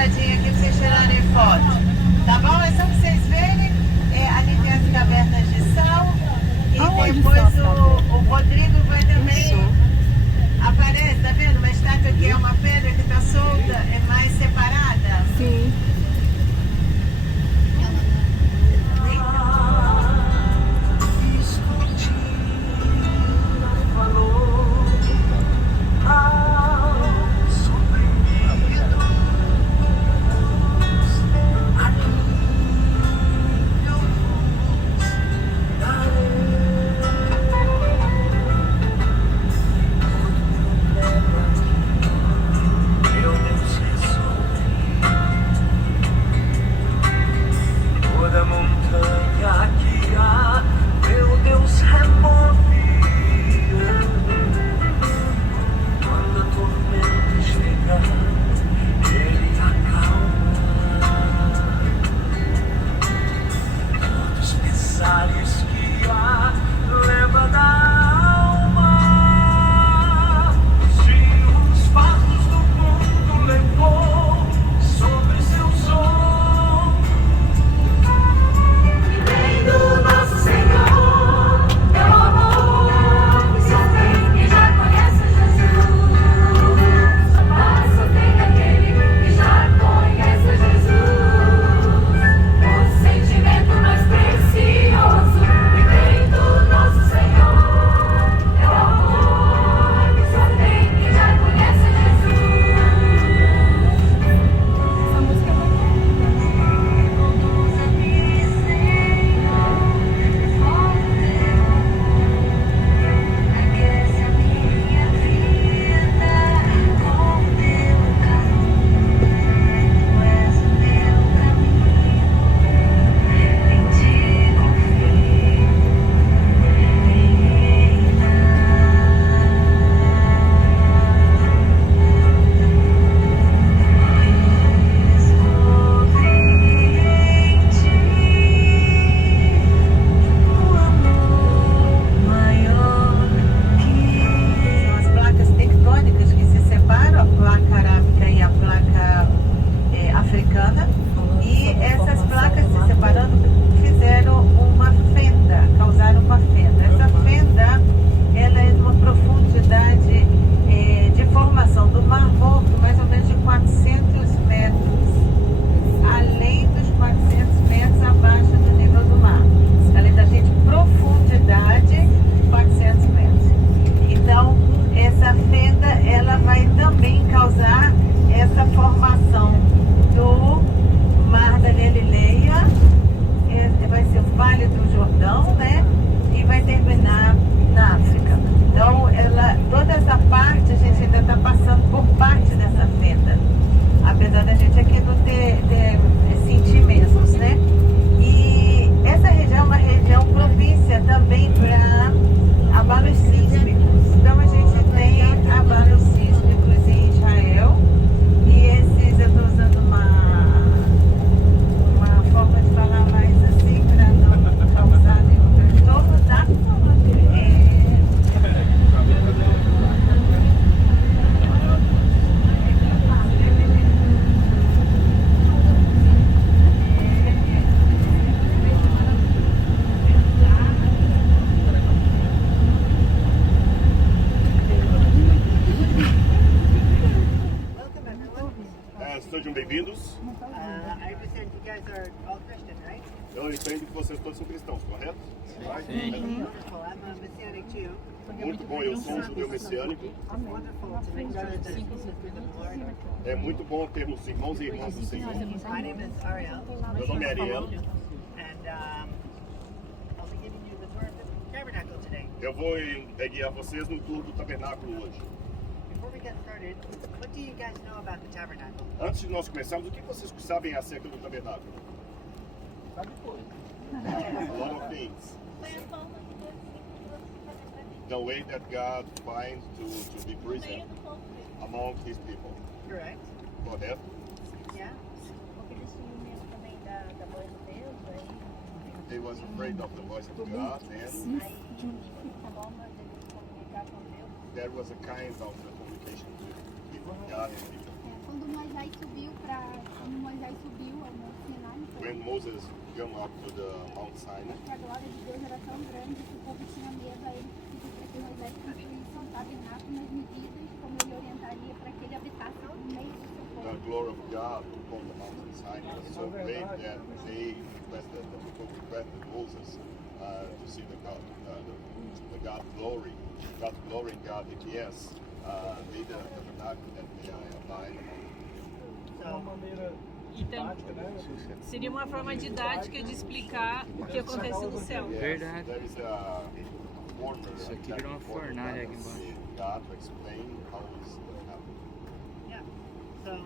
paradinha aqui pra vocês tirarem foto. Tá bom? É só pra vocês verem. Ali tem as cavernas de sal. E depois o Rodrigo vai também. Aparece, tá vendo? Uma estátua que é uma pedra que tá solta, é mais separada. Sim. Sejam bem-vindos. Eu entendo que vocês todos são cristãos, correto? Sim. Muito bom, eu sou um judeu messiânico. É muito bom termos irmãos e irmãs do Senhor. Meu nome é Ariel. Eu vou guiar vocês no tour do tabernáculo hoje. Antes de nós começarmos, o que vocês sabem acerca do tabernáculo? A lot of things. The way that God finds to be present among His people. Correct. Correto? Yeah. They was afraid of the voice of God, and there was a kind of communication with God and people. Quando Moisés subiu para Moses came up to the Mount Sinai, A glória de Deus era tão grande que o povo tinha medo, aí ele pediu para que Moisés construísse um tabernáculo nas medidas, como ele orientaria para que ele habitasse no meio do seu the povo. glory of God upon the mountain Sinai was so great that they requested, the people requested Moses to see the God glory. God glory and God yes, made the tabernacle and the line. Então, seria uma forma didática de explicar o que acontece no céu. Verdade. There is a corner. Isso aqui virou uma fornalha aqui embaixo. God to explain how it's happening. Yeah. So,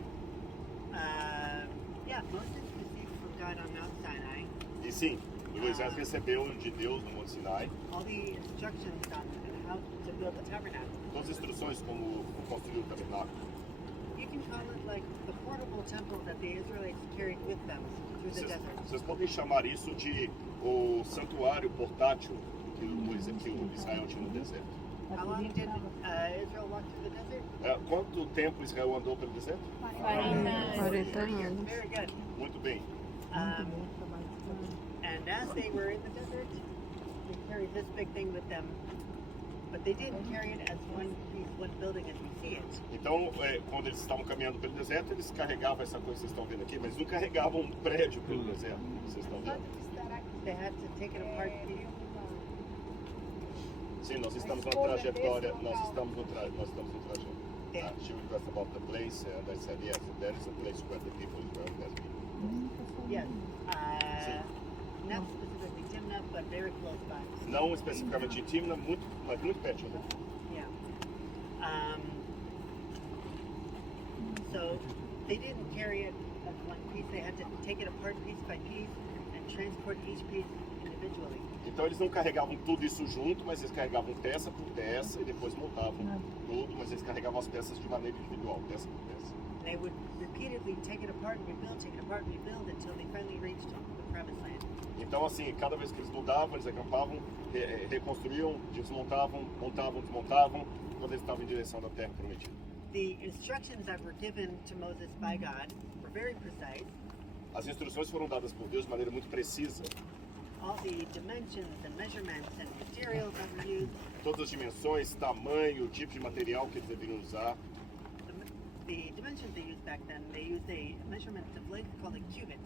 Moses received from God on Mount Sinai E sim, Moisés recebeu de Deus no Monte Sinai all the instructions on how to build the tabernacle. todas as instruções como construir o tabernáculo. You can call it like the portable temple that the Israelites carried with them through the desert. Vocês podem chamar isso de o santuário portátil que o Israel tinha no deserto. How long did Israel walk through the desert? Quanto tempo Israel andou pelo deserto? 40 anos. Very good. Muito bem. And as they were in the desert, they carried this big thing with them, but they didn't carry it as one piece, one building as we see it. Então, quando eles estavam caminhando pelo deserto, eles carregavam essa coisa que vocês estão vendo aqui, mas não carregavam um prédio pelo deserto, que vocês estão vendo. They had to take it apart. Sim, nós estamos na trajetória, nós estamos no trajeto. She requested about the place, and I said, yes, that is a place where the people of Israel has been. Yes. Not specifically Timnah, but very close by. Não especificamente em Timna, mas muito perto. Né? Yeah. So they didn't carry it as one piece. They had to take it apart piece by piece and transport each piece individually. Então eles não carregavam tudo isso junto, mas eles carregavam peça por peça e depois montavam tudo, mas eles carregavam as peças de maneira individual, peça por peça. They would repeatedly take it apart and rebuild, take it apart and rebuild until they finally reached the promised land. Então assim, cada vez que eles mudavam, eles acampavam, reconstruíam, desmontavam, montavam, desmontavam, quando eles estavam em direção da terra prometida. The instructions that were given to Moses by God were very precise. As instruções foram dadas por Deus de maneira muito precisa. All the dimensions and measurements and materials that were used. Todas as dimensões, tamanho, tipo de material que eles deveriam usar. The dimensions they used back then, they used a measurement of length called a cubit.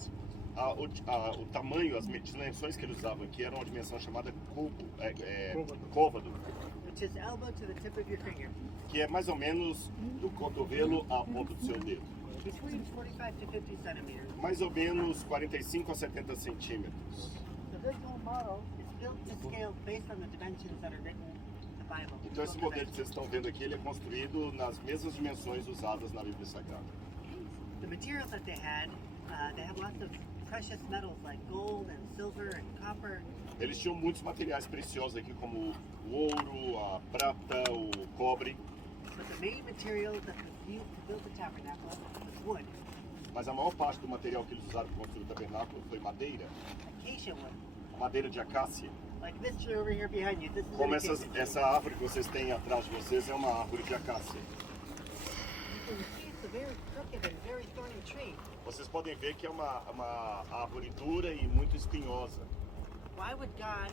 O tamanho, as dimensões que eles usavam aqui eram uma dimensão chamada côvado, Which is elbow to the tip of your finger. que é mais ou menos do cotovelo à ponta do seu dedo. Between 45 to 50 centimeters. Mais ou menos 45 a 70 centímetros. So this whole model is built to scale based on the dimensions that are written in the Bible. Então esse modelo que vocês estão vendo aqui, ele é construído nas mesmas dimensões usadas na Bíblia Sagrada. The materials that they have lots of precious metals like gold and silver and copper. Eles tinham muitos materiais preciosos aqui, como o ouro, a prata, o cobre. But the main material that was used to build the tabernacle was wood, Mas a maior parte do material que eles usaram para construir o tabernáculo foi madeira, acacia wood. madeira de acácia. Like this tree over here behind you. This is Como an acacia tree. essa árvore que vocês têm atrás de vocês é uma árvore de acácia. You can see it's a very crooked and very thorny tree. Vocês podem ver que é uma árvore dura e muito espinhosa. Why would God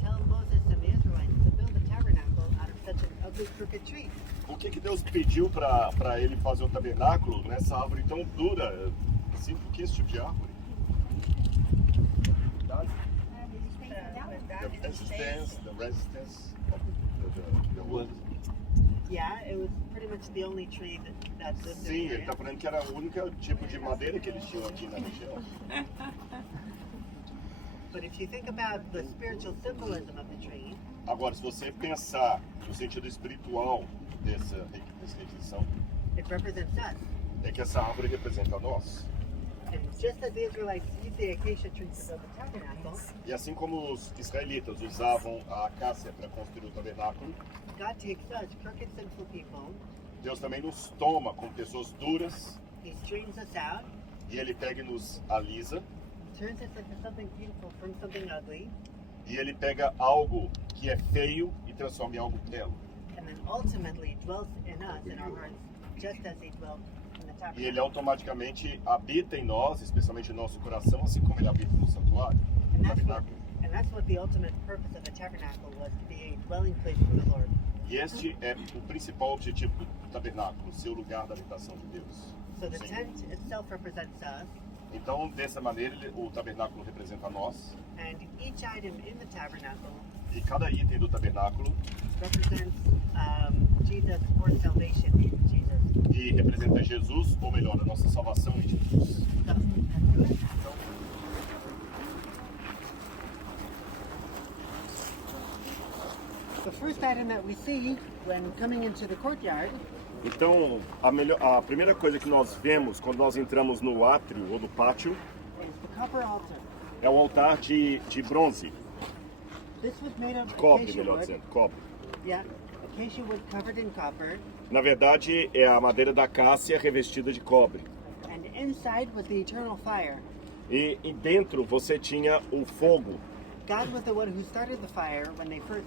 tell Moses and the Israelites to build a tabernacle out of such an ugly, crooked tree? Por que Deus pediu para ele fazer um tabernáculo nessa árvore tão dura? Assim, por que esse tipo de árvore? The resistance of the wood. Yeah, it was pretty much the only tree that lived Sim, in ele the está area. falando que era o único tipo de madeira que eles tinham aqui na região. But if you think about the spiritual symbolism of the tree, Agora, se você pensar no sentido espiritual dessa requisição, it represents us. é que essa árvore representa nós. And just as the Israelites used the acacia tree to build the tabernacle, E assim como os israelitas usavam a acácia para construir o tabernáculo, God takes us, crooked, sinful people, Deus também nos toma como pessoas duras He straightens us out, e Ele pega e nos alisa turns us into something beautiful from something ugly, e Ele pega algo que é feio e transforma em algo belo. and then ultimately dwells in us, in our hearts, just as He dwelt in the tabernacle. E ele automaticamente habita em nós, especialmente no nosso coração, assim como ele habita no santuário, no tabernáculo. And that's what the ultimate purpose of the tabernacle was, to be a dwelling place for the Lord. E este é o principal objetivo do tabernáculo, ser o lugar da habitação de Deus. So the Sim. tent itself represents us, Então, dessa maneira, o tabernáculo representa nós, and each item in the tabernacle e cada item do tabernáculo represents Jesus or salvation in Jesus. e representa Jesus, ou melhor, a nossa salvação em Jesus. So, the first item that we see when coming into the courtyard Então, a primeira coisa que nós vemos quando nós entramos no átrio ou no pátio is the copper altar. é o altar de bronze, This was made of cobre, acacia melhor wood. dizendo, cobre. Yeah, acacia wood covered in copper, Na verdade, é a madeira da acácia revestida de cobre. and inside was the eternal fire. E dentro você tinha o fogo. God was the one who started the fire when they first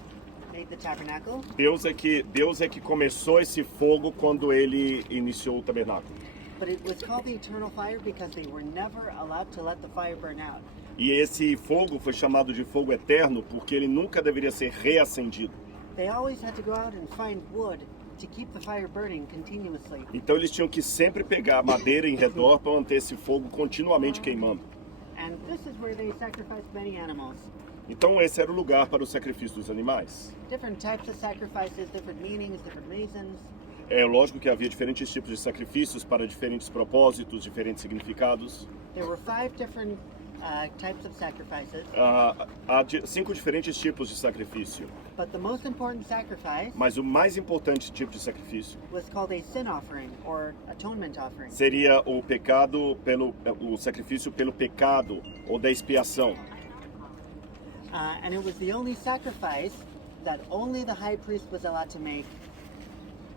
made the tabernacle, Deus é que começou esse fogo quando ele iniciou o tabernáculo. but it was called the eternal fire because they were never allowed to let the fire burn out. E esse fogo foi chamado de fogo eterno porque ele nunca deveria ser reacendido. They always had to go out and find wood to keep the fire burning continuously. Então eles tinham que sempre pegar madeira em redor para manter esse fogo continuamente queimando. And this is where they sacrificed many animals. Então esse era o lugar para o sacrifício dos animais. Different types of sacrifices, different meanings, different reasons. É lógico que havia diferentes tipos de sacrifícios para diferentes propósitos, diferentes significados. There were 5 different types of sacrifices, Há 5 diferentes tipos de sacrifício, but the most important sacrifice mas o mais importante tipo de sacrifício was called a sin offering or atonement offering. seria o sacrifício pelo pecado ou da expiação. And it was the only sacrifice that only the high priest was allowed to make.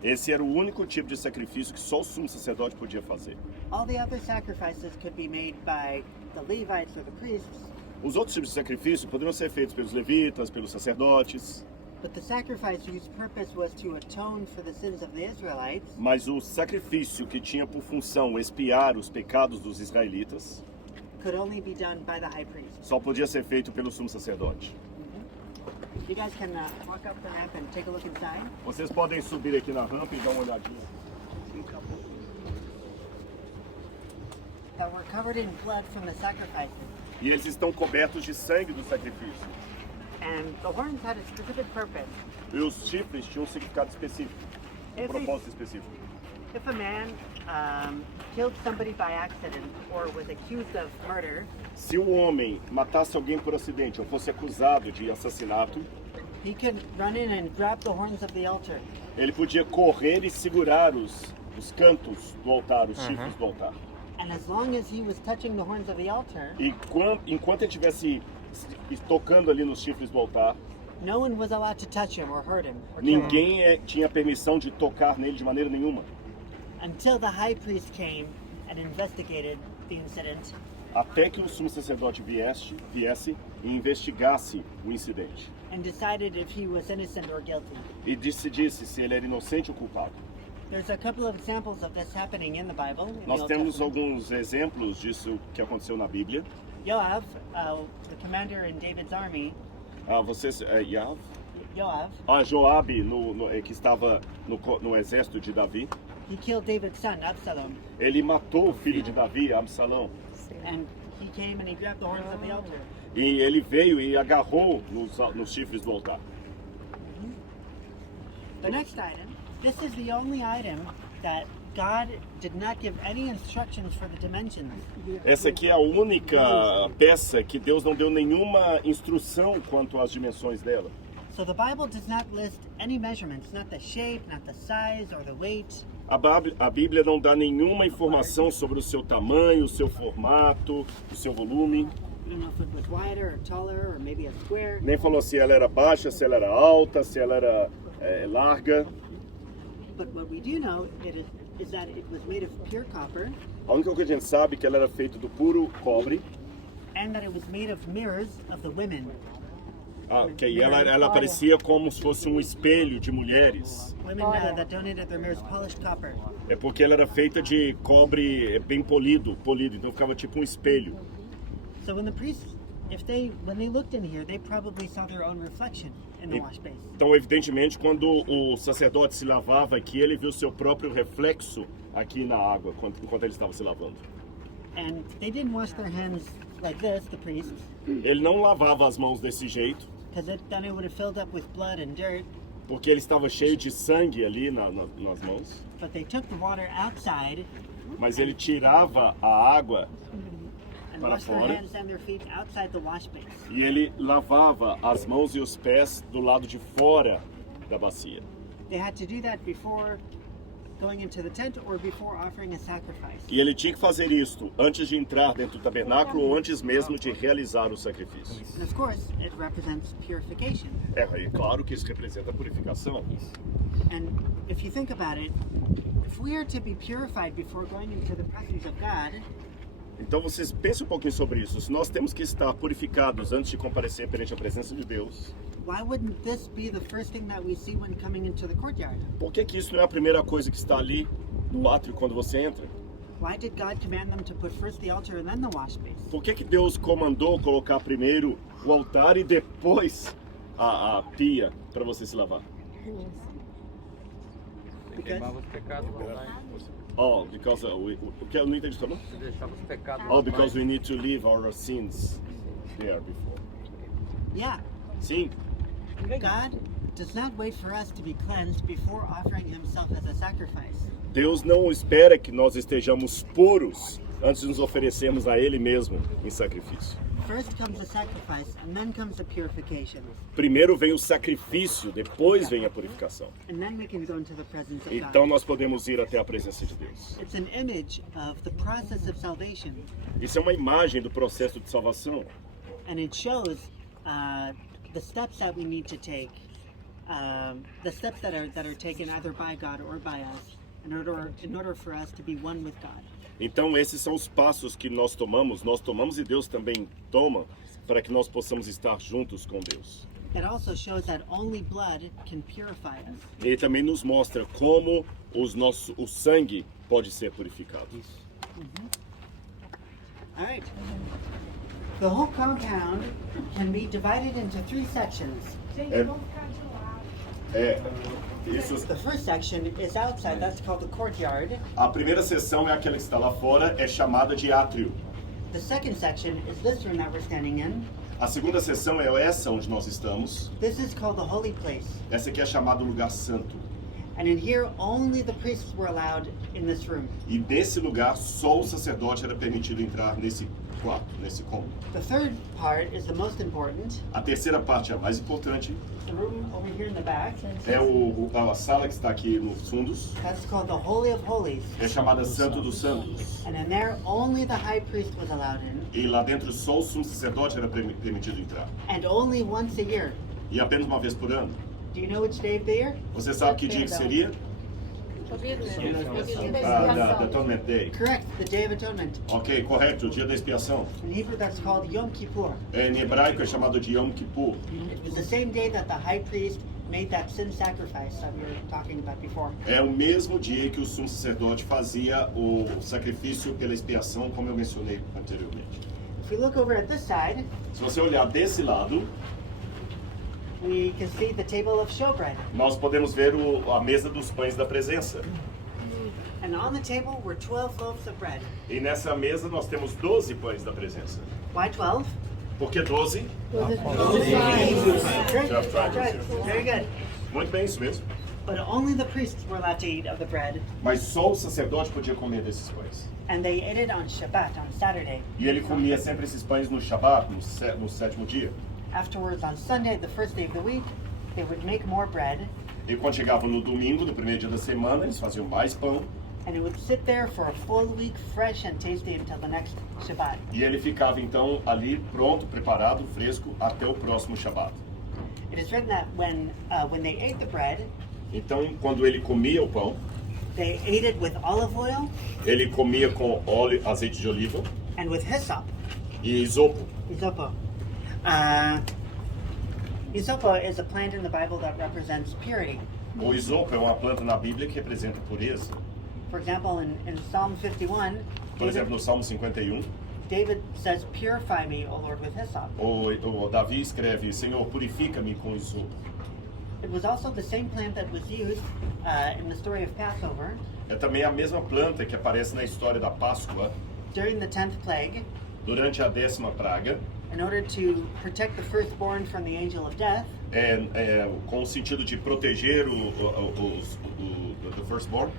Esse era o único tipo de sacrifício que só o sumo sacerdote podia fazer. All the other sacrifices could be made by the Levites or the priests, Os outros tipos de sacrifício poderiam ser feitos pelos levitas, pelos sacerdotes, but the sacrifice whose purpose was to atone for the sins of the Israelites mas o sacrifício que tinha por função expiar os pecados dos israelitas could only be done by the high priest. só podia ser feito pelo sumo sacerdote. You guys can walk up the ramp and take a look inside. Vocês podem subir aqui na rampa e dar uma olhadinha. That were covered in blood from the sacrifices. E eles estão cobertos de sangue do sacrifício. And the horns had a specific purpose. E os chifres tinham um significado específico, um propósito específico. If a man killed somebody by accident or was accused of murder, Se o homem matasse alguém por acidente ou fosse acusado de assassinato, he could run in and grab the horns of the altar. ele podia correr e segurar os cantos do altar, os chifres do altar. And as long as he was touching the horns of the altar, E enquanto ele estivesse tocando ali nos chifres do altar, no one was allowed to touch him or hurt him or kill him ninguém tinha permissão de tocar nele de maneira nenhuma. until the high priest came and investigated the incident. Até que o sumo sacerdote viesse e investigasse o incidente. And decided if he was innocent or guilty. E decidisse se ele era inocente ou culpado. There's a couple of examples of this happening in the Bible. In the Nós Old temos Testament. alguns exemplos disso que aconteceu na Bíblia. Yoav, the commander in David's army, Yoav, Joabe, que estava no exército de Davi, he killed David's son, Absalom. ele matou o filho de Davi, Absalão. And he came and he grabbed the horns of the altar. E ele veio e agarrou nos chifres do altar. The next item, this is the only item that God did not give any instructions for the dimensions. Essa aqui é a única peça que Deus não deu nenhuma instrução quanto às dimensões dela. So the Bible does not list any measurements, not the shape, not the size or the weight. A Bíblia não dá nenhuma informação sobre o seu tamanho, o seu formato, o seu volume. We don't know if it was wider or taller or maybe a square. Nem falou se ela era baixa, se ela era alta, se ela era larga. But what we do know is that it was made of pure copper A única coisa que a gente sabe é que ela era feita do puro cobre. and that it was made of mirrors of the women. Ah, ok. E ela parecia como se fosse um espelho de mulheres. Women that donated their mirrors polished copper. É porque ela era feita de cobre bem polido, então ficava tipo um espelho. So when the priests, when they looked in here, they probably saw their own reflection in the wash base. Então, evidentemente, quando o sacerdote se lavava aqui, ele viu seu próprio reflexo aqui na água, enquanto ele estava se lavando. And they didn't wash their hands like this, the priests, Ele não lavava as mãos desse jeito, because then it would have filled up with blood and dirt. porque ele estava cheio de sangue ali nas mãos. But they took the water outside Mas ele tirava a água and para washed their fora. hands and their feet outside the wash base. E ele lavava as mãos e os pés do lado de fora da bacia. They had to do that before going into the tent or before offering a sacrifice. E ele tinha que fazer isto antes de entrar dentro do tabernáculo ou antes mesmo de realizar o sacrifício. And of course, it represents purification. É claro que isso representa a purificação. And if you think about it, if we are to be purified before going into the presence of God, Então vocês pensem um pouquinho sobre isso. Se nós temos que estar purificados antes de comparecer perante a presença de Deus, why wouldn't this be the first thing that we see when coming into the courtyard? por que isso não é a primeira coisa que está ali no átrio quando você entra? Why did God command them to put first the altar and then the wash base? Por que Deus comandou colocar primeiro o altar e depois a pia para você se lavar? Queimava os pecados lá. Oh, because o que eu não entendi também? Deixava os pecados Oh, because we need to leave our sins there before. Yeah, Sim, God does not wait for us to be cleansed before offering himself as a sacrifice. Deus não espera que nós estejamos puros antes de nos oferecermos a Ele mesmo em sacrifício. First comes the sacrifice and then comes the purification. Primeiro vem o sacrifício, depois vem a purificação. And then we can go into the presence of Então God. nós podemos ir até a presença de Deus. It's an image of the process of salvation, Isso é uma imagem do processo de salvação. and it shows the steps that we need to take, the steps that are taken either by God or by us, in order for us to be one with God. Então esses são os passos que nós tomamos e Deus também toma para que nós possamos estar juntos com Deus. It also shows that only blood can purify us. Ele também nos mostra como o sangue pode ser purificado. All right. The whole compound can be divided into 3 sections. Isso, The first section is outside. That's called the courtyard. a primeira seção é aquela que está lá fora, é chamada de átrio. The second section is this room that we're standing in. A segunda seção é essa onde nós estamos. This is called the holy place. Essa aqui é chamada lugar santo. And in here, only the priests were allowed in this room. E nesse lugar só o sacerdote era permitido entrar nesse quarto, nesse cômodo. The third part is the most important. A terceira parte é a mais importante. The room over here in the back. É a sala que está aqui nos fundos. That's called the Holy of Holies. É chamada Santo dos Santos. And in there, only the high priest was allowed in. E lá dentro só o sumo sacerdote era permitido entrar. And only once a year. E apenas uma vez por ano. Do you know which day of the year? Você sabe que dia que seria? The Atonement Day. Correct, the Day of Atonement. Ok, correto, o dia da expiação. In Hebrew, that's called Yom Kippur. Em hebraico é chamado de Yom Kippur. It was the same day that the high priest made that sin sacrifice that we were talking about before. É o mesmo dia que o sumo sacerdote fazia o sacrifício pela expiação, como eu mencionei anteriormente. If we look over at this side, Se você olhar desse lado, we can see the table of showbread. nós podemos ver a mesa dos pães da presença. And on the table were 12 loaves of bread. E nessa mesa nós temos 12 pães da presença. Why 12? Por que 12? Great. Just right. Right. Very good. Muito bem, isso mesmo. But only the priests were allowed to eat of the bread, Mas só o sacerdote podia comer desses pães. and they ate it on Shabbat, on Saturday. E ele comia sempre esses pães no Shabat, no sétimo dia. Afterwards, on Sunday, the first day of the week, they would make more bread, E quando chegava no domingo, no primeiro dia da semana, eles faziam mais pão. and it would sit there for a full week, fresh and tasty, until the next Shabbat. E ele ficava então ali pronto, preparado, fresco, até o próximo Shabat. It is written that when they ate the bread, Então, quando ele comia o pão, they ate it with olive oil ele comia com óleo, azeite de oliva and with hyssop. e isopo. Hisopo. Hyssop is a plant in the Bible that represents purity. O isopo é uma planta na Bíblia que representa pureza. For example, in Psalm 51, Por exemplo, no Salmo 51, David says, "Purify me, O Lord, with hyssop." o Davi escreve: Senhor, purifica-me com isopo. It was also the same plant that was used in the story of Passover É também a mesma planta que aparece na história da Páscoa, during the 10th plague, durante a 10ª praga, in order to protect the firstborn from the angel of death. com o sentido de proteger the firstborn,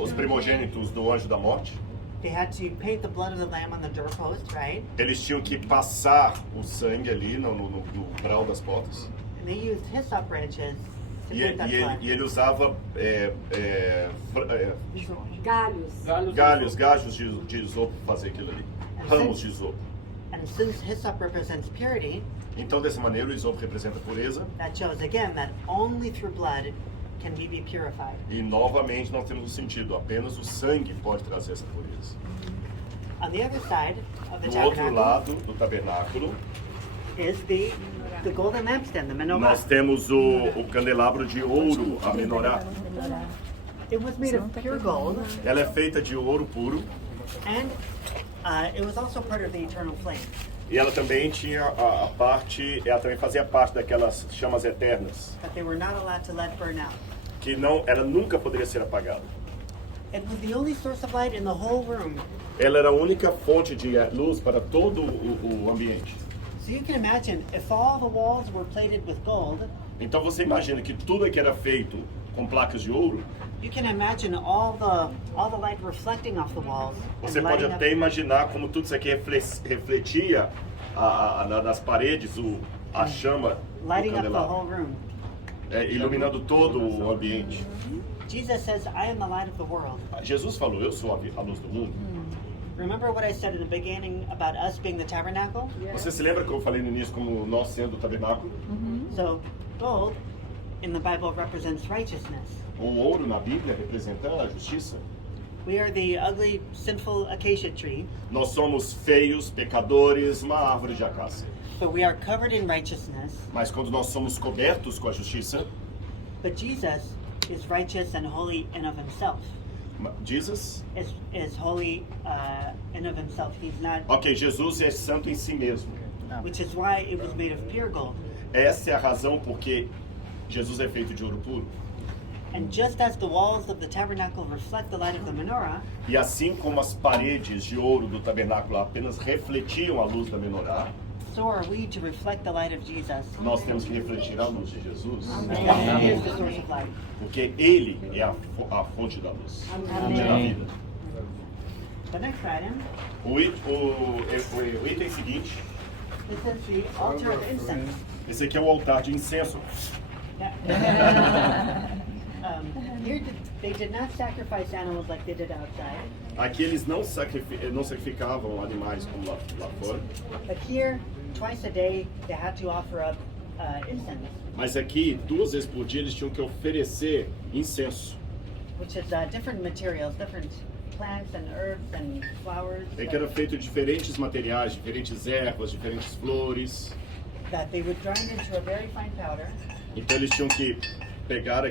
os primogênitos do anjo da morte. They had to paint the blood of the lamb on the doorpost, right? Eles tinham que passar o sangue ali no umbral das portas. And they used hyssop branches to E paint that blood. ele usava Galhos. gajos de isopo para fazer aquilo ali. Ramos de isopo. And since hyssop represents purity, Então, dessa maneira, o isopo representa pureza. that shows again that only through blood can we be purified. E, novamente, nós temos o sentido. Apenas o sangue pode trazer essa pureza. On the other side of the Do outro tabernacle lado do tabernáculo, is the golden lampstand, the menorah. nós temos o candelabro de ouro, a menorá. It was made of pure gold, Ela é feita de ouro puro. and it was also part of the eternal flame. E ela também tinha a parte, ela também fazia parte daquelas chamas eternas, That they were not allowed to let burn out. que não, ela nunca poderia ser apagada. It was the only source of light in the whole room. Ela era a única fonte de luz para todo o ambiente. So you can imagine if all the walls were plated with gold, Então você imagina que tudo que era feito com placas de ouro, you can imagine all the light reflecting off the walls. você and pode lighting até up, imaginar como tudo isso aqui refletia nas paredes a chama do lighting up the candelabro, whole room. iluminando todo o ambiente. Jesus says, "I am the light of the world." Jesus falou: eu sou a luz do mundo. Remember what I said in the beginning about us being the tabernacle? Você se lembra que eu falei no início como nós sendo o tabernáculo? So gold in the Bible represents righteousness. O ouro na Bíblia representa a justiça. We are the ugly, sinful acacia tree, Nós somos feios, pecadores, uma árvore de acácia. but we are covered in righteousness. Mas quando nós somos cobertos com a justiça, But Jesus is righteous and holy in of himself. Jesus, Is holy in of himself. He's not, ok, Jesus é santo em si mesmo. which is why it was made of pure gold. Essa é a razão porque Jesus é feito de ouro puro. And just as the walls of the tabernacle reflect the light of the menorah, E assim como as paredes de ouro do tabernáculo apenas refletiam a luz da menorá, so are we to reflect the light of Jesus. nós temos que refletir a luz de Jesus. He is the source of light. Porque Ele é a fonte da luz, a fonte da vida. The next item, O item seguinte, this is the altar of incense. esse aqui é o altar de incenso. Here they did not sacrifice animals like they did outside, Aqui eles não sacrificavam animais como lá fora, but here, twice a day, they had to offer up incense, mas aqui 2 vezes por dia eles tinham que oferecer incenso. which is different materials, different plants and herbs and flowers É que era feito de diferentes materiais, diferentes ervas, diferentes flores. that they would grind into a very fine powder, Então eles tinham que pegar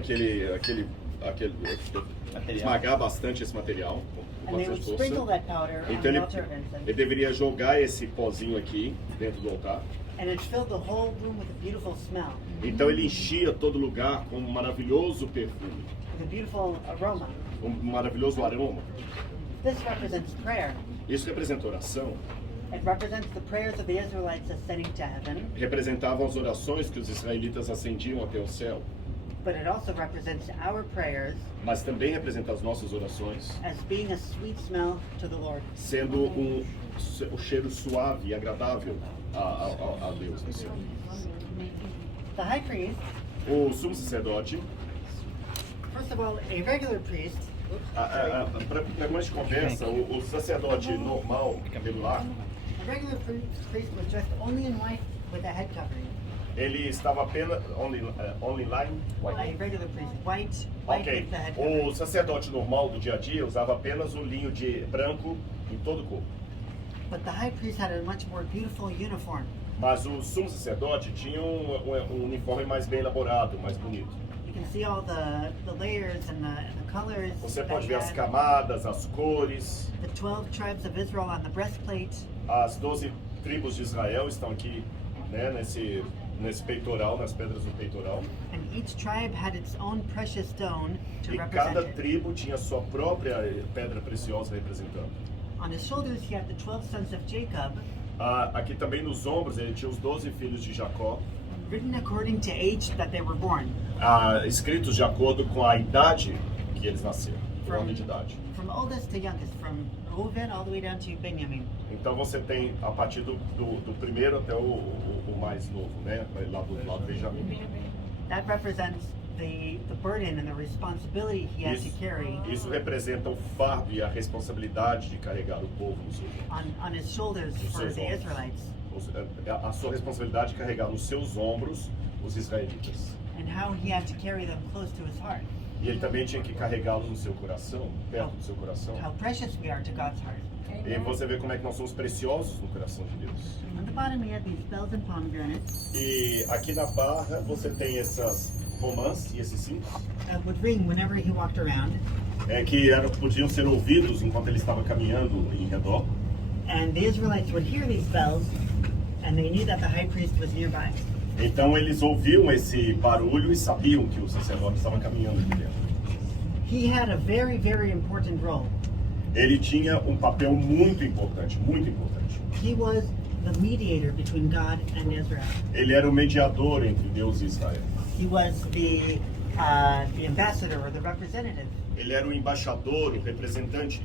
esmagar bastante esse material com and they would bastante sprinkle força. that powder on Então the altar of ele incense, deveria jogar esse pozinho aqui dentro do altar. and it filled the whole room with a beautiful smell, Então ele enchia todo lugar com um maravilhoso perfume, with a beautiful aroma. um maravilhoso aroma. This represents prayer. Isso representa oração, It represents the prayers of the Israelites ascending to heaven, representavam as orações que os israelitas acendiam até o céu, but it also represents our prayers mas também representa as nossas orações, as being a sweet smell to the Lord. sendo um cheiro suave e agradável a Deus no céu. The high priest, O sumo sacerdote, first of all, a regular priest, para uma conversa, o sacerdote normal, cabelular, a regular priest was dressed only in white with a head covering. ele estava apenas only line. A regular priest, white Ok. with the head covering. O sacerdote normal do dia a dia usava apenas um linho de branco em todo o corpo. But the high priest had a much more beautiful uniform. Mas o sumo sacerdote tinha um uniforme mais bem elaborado, mais bonito. You can see all the layers and the colors. Você that pode he ver as had. camadas, as cores. The 12 tribes of Israel on the breastplate. As 12 tribos de Israel estão aqui, né, nesse peitoral, nas pedras do peitoral. And each tribe had its own precious stone to E represent cada it. tribo tinha sua própria pedra preciosa representando. On his shoulders he had the 12 sons of Jacob, Aqui também nos ombros ele tinha os 12 filhos de Jacó, written according to age that they were born. escritos de acordo com a idade que eles nasceram, o ano de idade. From oldest to youngest, from Reuben all the way down to Benjamin. Então você tem a partir do primeiro até o mais novo, né? Lá do lado Benjamim. That represents the burden and the responsibility he had to carry Isso representa o fardo e a responsabilidade de carregar o povo nos seus ombros. on his shoulders for the Israelites, A sua responsabilidade de carregar nos seus ombros os israelitas. and how he had to carry them close to his heart. E ele também tinha que carregá-los no seu coração, perto do seu coração. How precious we are to God's heart. E você vê como é que nós somos preciosos no coração de Deus. On the bottom we have these bells and pomegranates E aqui na barra você tem essas romãs e esses cintos that would ring whenever he walked around, que podiam ser ouvidos enquanto ele estava caminhando em redor. and the Israelites would hear these bells, and they knew that the high priest was nearby. Então eles ouviam esse barulho e sabiam que o sacerdote estava caminhando aqui dentro. He had a very, very important role. Ele tinha um papel muito importante, muito importante. He was the mediator between God and Israel. Ele era o mediador entre Deus e Israel. He was the ambassador or the representative. Ele era o embaixador, o representante.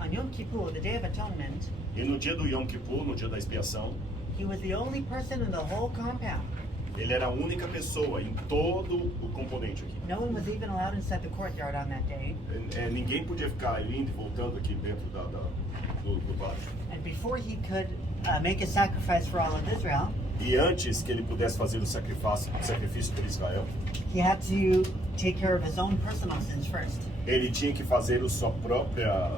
On Yom Kippur, the Day of Atonement, E no dia do Yom Kippur, no dia da expiação, he was the only person in the whole compound. ele era a única pessoa em todo o componente aqui. No one was even allowed inside the courtyard on that day. Ninguém podia ficar indo e voltando aqui dentro do pátio. And before he could make a sacrifice for all of Israel, E antes que ele pudesse fazer o sacrifício por Israel, he had to take care of his own personal sins first. ele tinha que fazer a sua própria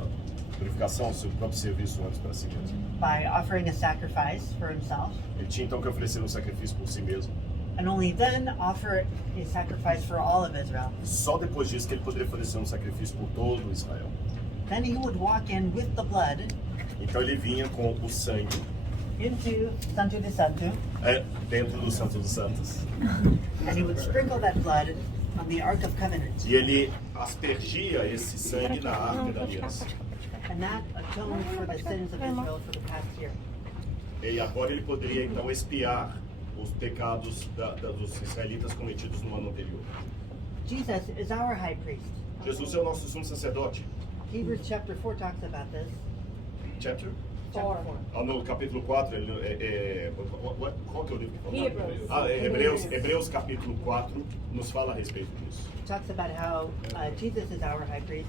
purificação, o seu próprio serviço antes para si mesmo. By offering a sacrifice for himself, Ele tinha então que oferecer um sacrifício por si mesmo. and only then offer a sacrifice for all of Israel. Só depois disso que ele poderia oferecer um sacrifício por todo Israel. Then he would walk in with the blood Então ele vinha com o sangue into Santo de Santo, dentro do Santo dos Santos. and he would sprinkle that blood on the Ark of Covenant. E ele aspergia esse sangue na arca da aliança. And that atoned for the sins of Israel for the past year. E agora ele poderia então expiar os pecados dos israelitas cometidos no ano anterior. Jesus is our high priest. Jesus é o nosso sumo sacerdote. Hebrews chapter 4 talks about this. Chapter? Chapter 4. No capítulo 4, qual que é o livro que fala? Hebreus capítulo 4 nos fala a respeito disso. It talks about how Jesus is our high priest.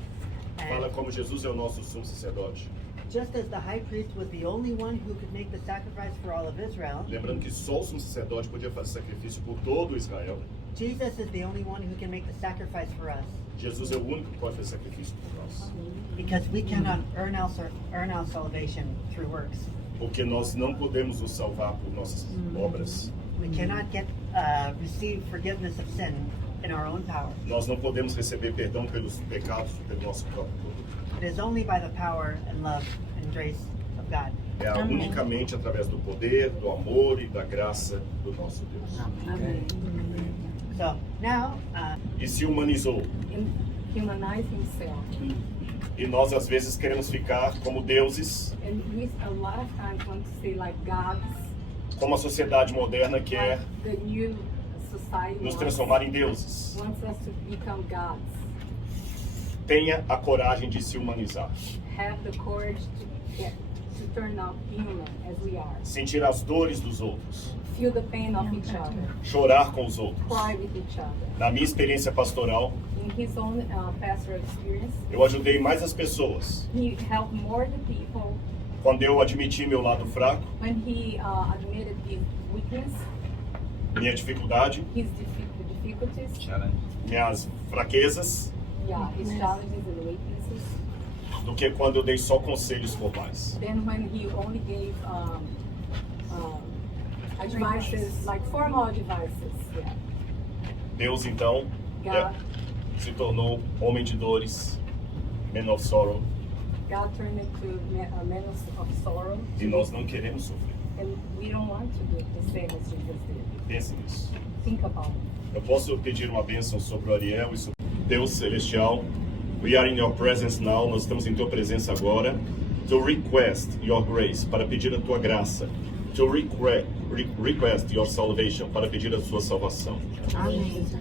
Fala And como Jesus é o nosso sumo sacerdote. just as the high priest was the only one who could make the sacrifice for all of Israel, Lembrando que só o sumo sacerdote podia fazer sacrifício por todo Israel. Jesus is the only one who can make the sacrifice for us. Jesus é o único que pode fazer sacrifício por nós. Because we cannot earn our salvation through works. Porque nós não podemos nos salvar por nossas obras. We cannot receive forgiveness of sin in our own power. Nós não podemos receber perdão pelos pecados pelo nosso próprio poder. It is only by the power and love and grace of God. É unicamente através do poder, do amor e da graça do nosso Deus. So now, E se humanizou. Humanize himself. E nós às vezes queremos ficar como deuses, And we a lot of times want to say like gods, como a sociedade moderna quer the new society nos transformar em deuses. wants us to become gods. Tenha a coragem de se humanizar. Have the courage to turn out human as we are. Sentir as dores dos outros. Feel the pain of each other. Chorar com os outros. Cry with each other. Na minha experiência pastoral, In his own pastoral experience, eu ajudei mais as pessoas he helped more the people quando eu admiti meu lado fraco, when he admitted his weakness, minha dificuldade, his difficulties, Challenge. minhas fraquezas, his challenges and weaknesses. do que quando eu dei só conselhos formais. Then when he only gave advices, like formal advices. Yeah. Deus então God, se tornou homem de dores, man of sorrow, God turned into a man of sorrow, e nós não queremos sofrer. and we don't want to do the same as Jesus did. Pense nisso. Think about it. Eu posso pedir uma bênção sobre o Ariel e sobre Deus Celestial. We are in your presence now. Nós estamos em tua presença agora. To request your grace, para pedir a tua graça. To request your salvation, para pedir a sua salvação.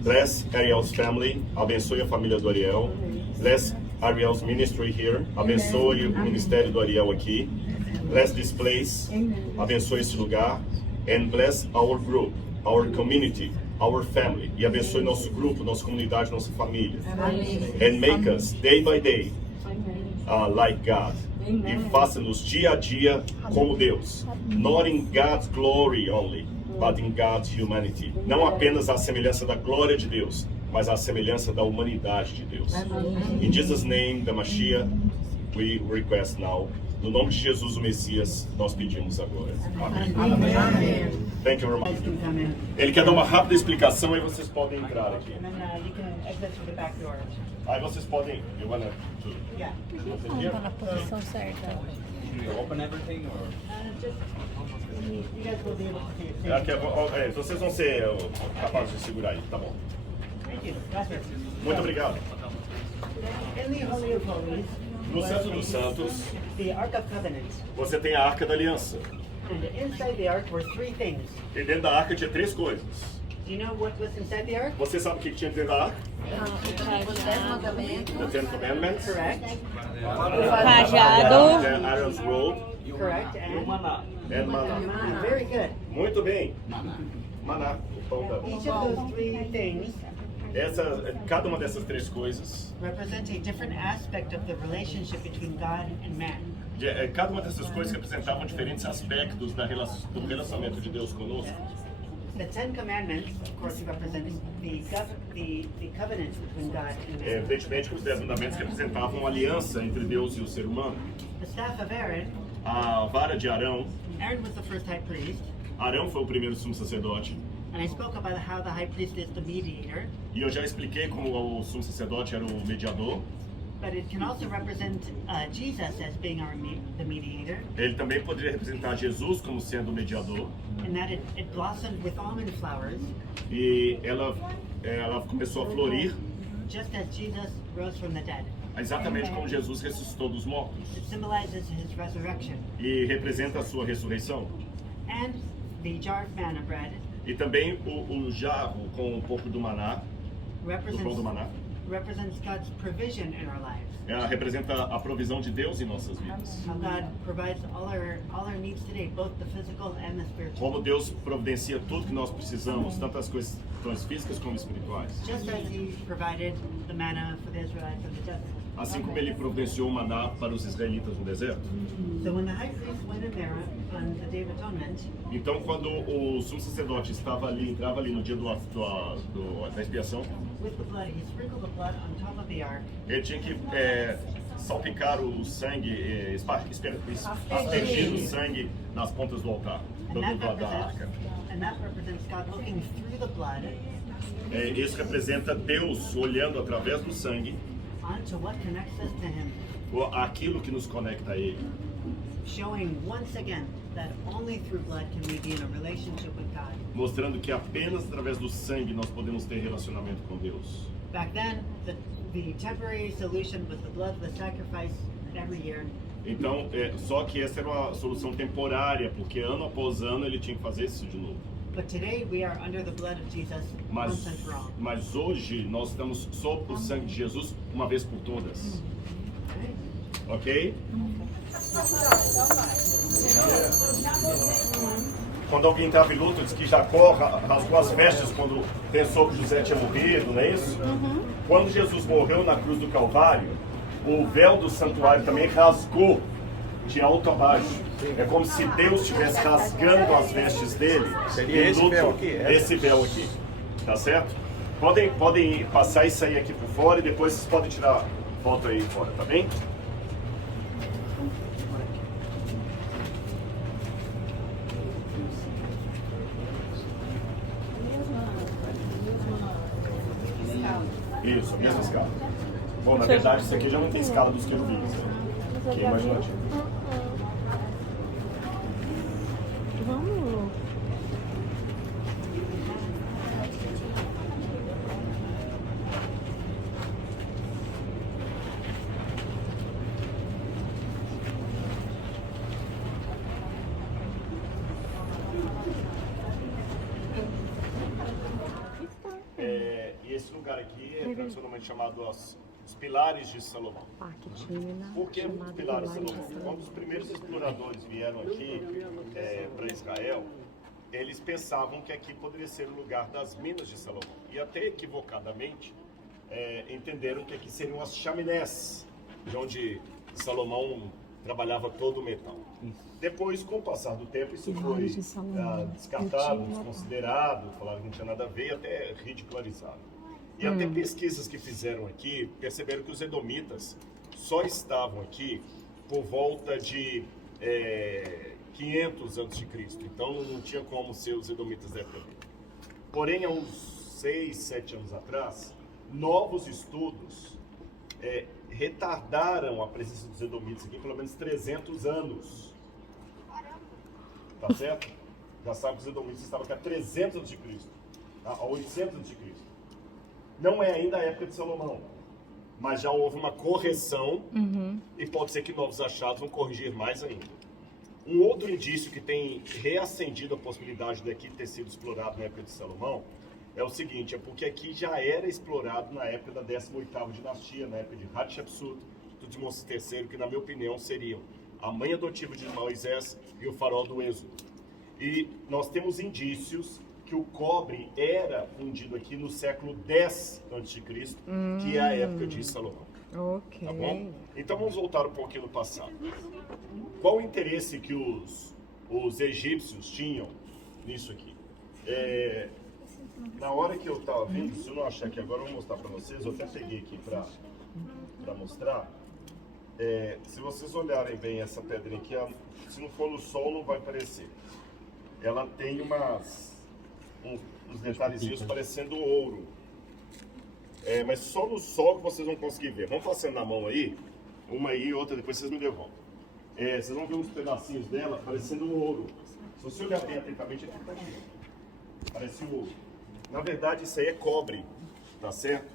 Bless Ariel's family. Abençoe a família do Ariel. Bless Ariel's ministry here. Abençoe o ministério do Ariel aqui. Bless this place. Abençoe esse lugar. And bless our group, our community, our family. E abençoe nosso grupo, nossa comunidade, nossa família. And make us, day by day, like God. E faça-nos dia a dia como Deus. Not in God's glory only, but in God's humanity. Não apenas a semelhança da glória de Deus, mas a semelhança da humanidade de Deus. In Jesus' name, the Mashiach, we request now. No nome de Jesus, o Messias, nós pedimos agora. Amém. Thank you very much. Guys can come in, Ele quer dar uma rápida explicação, aí vocês podem entrar aqui. and then you can exit through the back door. Aí vocês podem... You wanna to... Yeah. Na posição certa. Open everything or? Just, you guys will be able to see it. Aqui, vocês vão ser capazes de segurar aí, tá bom. Thank you. Gracias. Muito obrigado. In the Holy of Holies, No Santo dos Santos, the Ark of Covenant. você tem a Arca da Aliança. And inside the Ark were three things. E dentro da Arca tinha três coisas. Do you know what was inside the Ark? Você sabe o que tinha dentro da Arca? The Ten Commandments. Correct. Cajado. The Aaron's Robe. Correct. And Maná. Maná. Very good. Muito bem. Maná. O pão da... Each of those three things Cada uma dessas três coisas, represent a different aspect of the relationship between God and man. cada uma dessas coisas representavam diferentes aspectos do relacionamento de Deus conosco. The Ten Commandments, of course, represent the covenant between God and man. Evidentemente que os 10 mandamentos representavam a aliança entre Deus e o ser humano. The staff of Aaron, A vara de Arão, Aaron was the first high priest, Arão foi o primeiro sumo sacerdote. and I spoke about how the high priest is the mediator, E eu já expliquei como o sumo sacerdote era o mediador. but it can also represent Jesus as being the mediator, Ele também poderia representar Jesus como sendo o mediador. and that it blossomed with almond flowers, E ela começou a florir just as Jesus rose from the dead. exatamente como Jesus ressuscitou dos mortos. It symbolizes his resurrection. E representa a sua ressurreição. And the jar of manna bread E também o jarro com um pouco do maná, do pão do maná, represents God's provision in our lives. ela representa a provisão de Deus em nossas vidas. How God provides all our needs today, both the physical and the spiritual. Como Deus providencia tudo que nós precisamos, tanto as questões físicas como espirituais. Just as He provided the manna for the Israelites in the desert. Assim como Ele providenciou o maná para os israelitas no deserto. So when the high priest went in there on the Day of Atonement, Então, quando o sumo sacerdote entrava ali no dia da expiação, with the blood, he sprinkled the blood on top of the ark, ele tinha que salpicar o sangue, aspergir o sangue nas pontas do altar, and da arca. that represents God looking through the blood Isso representa Deus olhando através do sangue onto what connects us to Him, aquilo que nos conecta a Ele, showing once again that only through blood can we be in a relationship with God. mostrando que apenas através do sangue nós podemos ter relacionamento com Deus. Back then, the temporary solution was the blood was sacrificed every year. Então, só que essa era uma solução temporária, porque ano após ano ele tinha que fazer isso de novo. But today we are under the blood of Jesus once and for all. Mas hoje nós estamos sob o sangue de Jesus uma vez por todas. Ok? Quando alguém estava em luto, diz que Jacó rasgou as vestes quando pensou que José tinha morrido, não é isso? Quando Jesus morreu na cruz do Calvário, o véu do santuário também rasgou de alto a baixo. É como se Deus estivesse rasgando as vestes dele. Seria esse véu aqui? Esse véu aqui. Tá certo? Podem passar e sair aqui por fora e depois vocês podem tirar foto aí fora, tá bem? Isso, a mesma escala. Bom, na verdade, isso aqui já não tem escala dos querubins, né? Que é imaginativo. Vamos. E esse lugar aqui é tradicionalmente chamado os Pilares de Salomão. Por que os Pilares de Salomão? Quando os primeiros exploradores vieram aqui para Israel, eles pensavam que aqui poderia ser o lugar das minas de Salomão. E até equivocadamente entenderam que aqui seriam as chaminés, de onde Salomão trabalhava todo o metal. Depois, com o passar do tempo, isso foi descartado, desconsiderado, falaram que não tinha nada a ver, até ridicularizado. E até pesquisas que fizeram aqui, perceberam que os edomitas só estavam aqui por volta de 500 a.C. Então não tinha como ser os edomitas da época dele. Porém, há uns 6, 7 anos atrás, novos estudos retardaram a presença dos edomitas aqui em pelo menos 300 anos. Tá certo? Já sabe que os edomitas estavam aqui há 300 a.C., há 800 a.C. Não é ainda a época de Salomão, mas já houve uma correção e pode ser que novos achados vão corrigir mais ainda. Um outro indício que tem reacendido a possibilidade daqui ter sido explorado na época de Salomão é o seguinte, é porque aqui já era explorado na época da 18ª dinastia, na época de Hatshepsut, Tutmos III, que na minha opinião seriam a mãe adotiva de Moisés e o faraó do Êxodo. E nós temos indícios que o cobre era fundido aqui no século X a.C., que é a época de Salomão. Ok. Tá bom? Então vamos voltar um pouquinho no passado. Qual o interesse que os egípcios tinham nisso aqui? Na hora que eu estava vendo, se eu não achar aqui agora, eu vou mostrar para vocês. Eu até peguei aqui para mostrar. Se vocês olharem bem essa pedrinha aqui, se não for no sol não vai aparecer. Ela tem uns detalhezinhos parecendo ouro. Mas só no sol que vocês vão conseguir ver. Vamos passando na mão aí, uma aí e outra, depois vocês me devolvem. Vocês vão ver uns pedacinhos dela parecendo ouro. Se você olhar bem atentamente, aqui tá aqui. Parece ouro. Na verdade, isso aí é cobre, tá certo?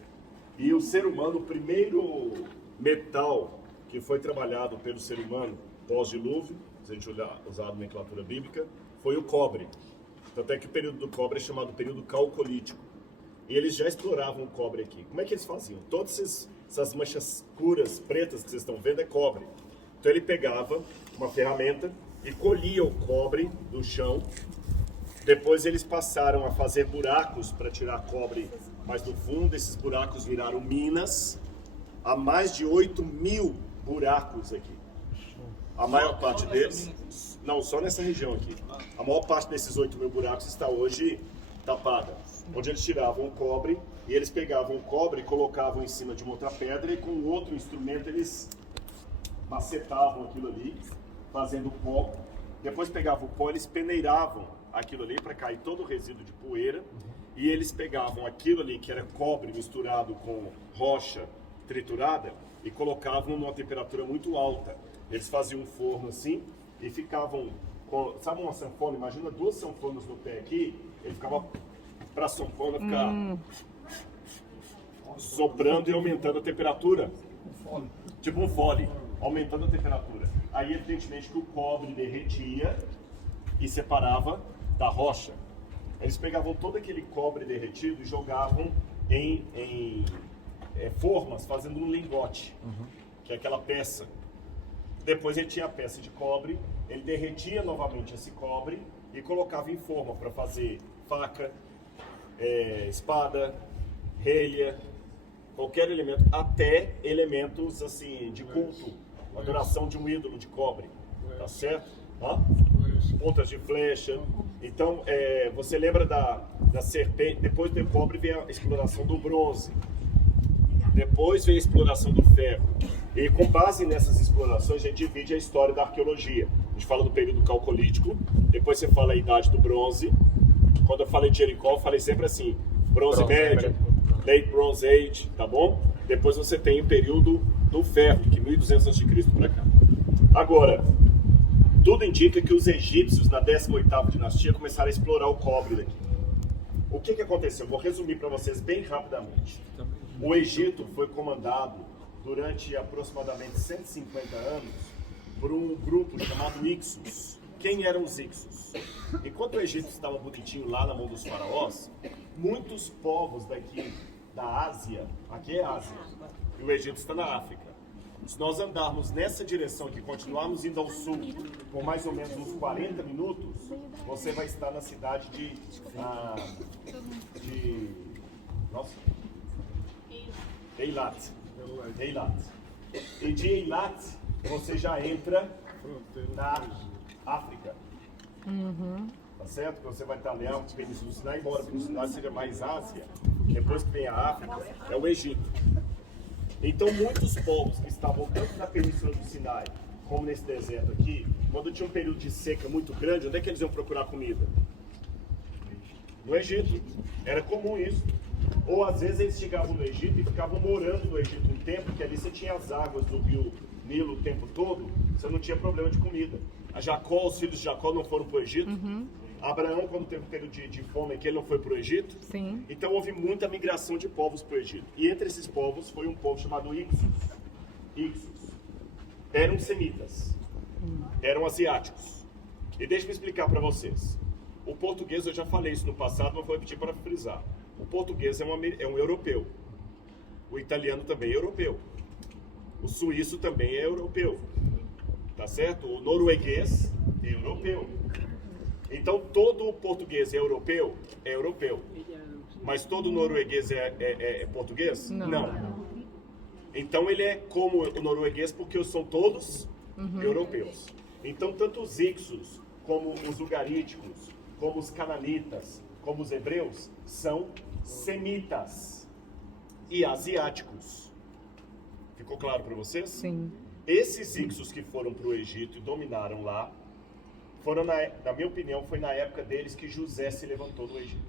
E o ser humano, o primeiro metal que foi trabalhado pelo ser humano pós-dilúvio, se a gente usar a nomenclatura bíblica, foi o cobre. Tanto é que o período do cobre é chamado período calcolítico. E eles já exploravam o cobre aqui. Como é que eles faziam? Todas essas manchas escuras, pretas que vocês estão vendo, é cobre. Então ele pegava uma ferramenta e colhia o cobre do chão. Depois eles passaram a fazer buracos para tirar cobre mais do fundo. Esses buracos viraram minas. Há mais de 8.000 buracos aqui. A maior parte deles... Não, só nessa região aqui. A maior parte desses 8.000 buracos está hoje tapada. Onde eles tiravam o cobre e eles pegavam o cobre e colocavam em cima de uma outra pedra e com outro instrumento eles macetavam aquilo ali, fazendo pó. Depois pegavam o pó, eles peneiravam aquilo ali para cair todo o resíduo de poeira. E eles pegavam aquilo ali que era cobre misturado com rocha triturada e colocavam numa temperatura muito alta. Eles faziam um forno assim e ficavam com, sabe uma sanfona? Imagina 2 sanfonas no pé aqui, ele ficava para a sanfona ficar soprando e aumentando a temperatura. Tipo um fole, aumentando a temperatura. Aí evidentemente que o cobre derretia e separava da rocha. Eles pegavam todo aquele cobre derretido e jogavam em formas, fazendo um lingote, que é aquela peça. Depois ele tinha a peça de cobre, ele derretia novamente esse cobre e colocava em forma para fazer faca, espada, relha, qualquer elemento, até elementos assim de culto, adoração de um ídolo de cobre, tá certo? Pontas de flecha. Então, você lembra da serpente? Depois do cobre vem a exploração do bronze. Depois vem a exploração do ferro. E com base nessas explorações, a gente divide a história da arqueologia. A gente fala do período calcolítico, depois você fala a idade do bronze. Quando eu falei de Jericó, eu falei sempre assim, bronze médio, Late Bronze Age, tá bom? Depois você tem o período do ferro, que 1200 a.C. para cá. Agora, tudo indica que os egípcios, na 18ª dinastia, começaram a explorar o cobre daqui. O que aconteceu? Vou resumir para vocês bem rapidamente. O Egito foi comandado durante aproximadamente 150 anos por um grupo chamado Ixos. Quem eram os Ixos? Enquanto o Egito estava bonitinho lá na mão dos faraós, muitos povos daqui da Ásia, aqui é Ásia, e o Egito está na África. Se nós andarmos nessa direção aqui, continuarmos indo ao sul por mais ou menos uns 40 minutos, você vai estar na cidade de Eilat. E de Eilat, você já entra na África. Tá certo? Você vai estar ali a Península do Sinai, embora a Península do Sinai seja mais Ásia. Depois que vem a África, é o Egito. Então, muitos povos que estavam tanto na Península do Sinai como nesse deserto aqui, quando tinha um período de seca muito grande, onde é que eles iam procurar comida? No Egito. Era comum isso. Ou às vezes eles chegavam no Egito e ficavam morando no Egito um tempo, porque ali você tinha as águas do rio Nilo o tempo todo, você não tinha problema de comida. A Jacó, os filhos de Jacó não foram para o Egito. Abraão, quando teve um período de fome aqui, ele não foi para o Egito. Sim. Então houve muita migração de povos para o Egito. E entre esses povos foi um povo chamado Ixos. Ixos. Eram semitas. Eram asiáticos. E deixa eu explicar para vocês. O português, eu já falei isso no passado, mas vou repetir para frisar. O português é um europeu. O italiano também é europeu. O suíço também é europeu. Tá certo? O norueguês é europeu. Então, todo português é europeu? É europeu. Mas todo norueguês é português? Não. Então, ele é como o norueguês porque são todos europeus. Então, tanto os Ixos, como os ugaríticos, como os cananitas, como os hebreus, são semitas e asiáticos. Ficou claro para vocês? Sim. Esses Ixos que foram para o Egito e dominaram lá, foram, na minha opinião, foi na época deles que José se levantou no Egito.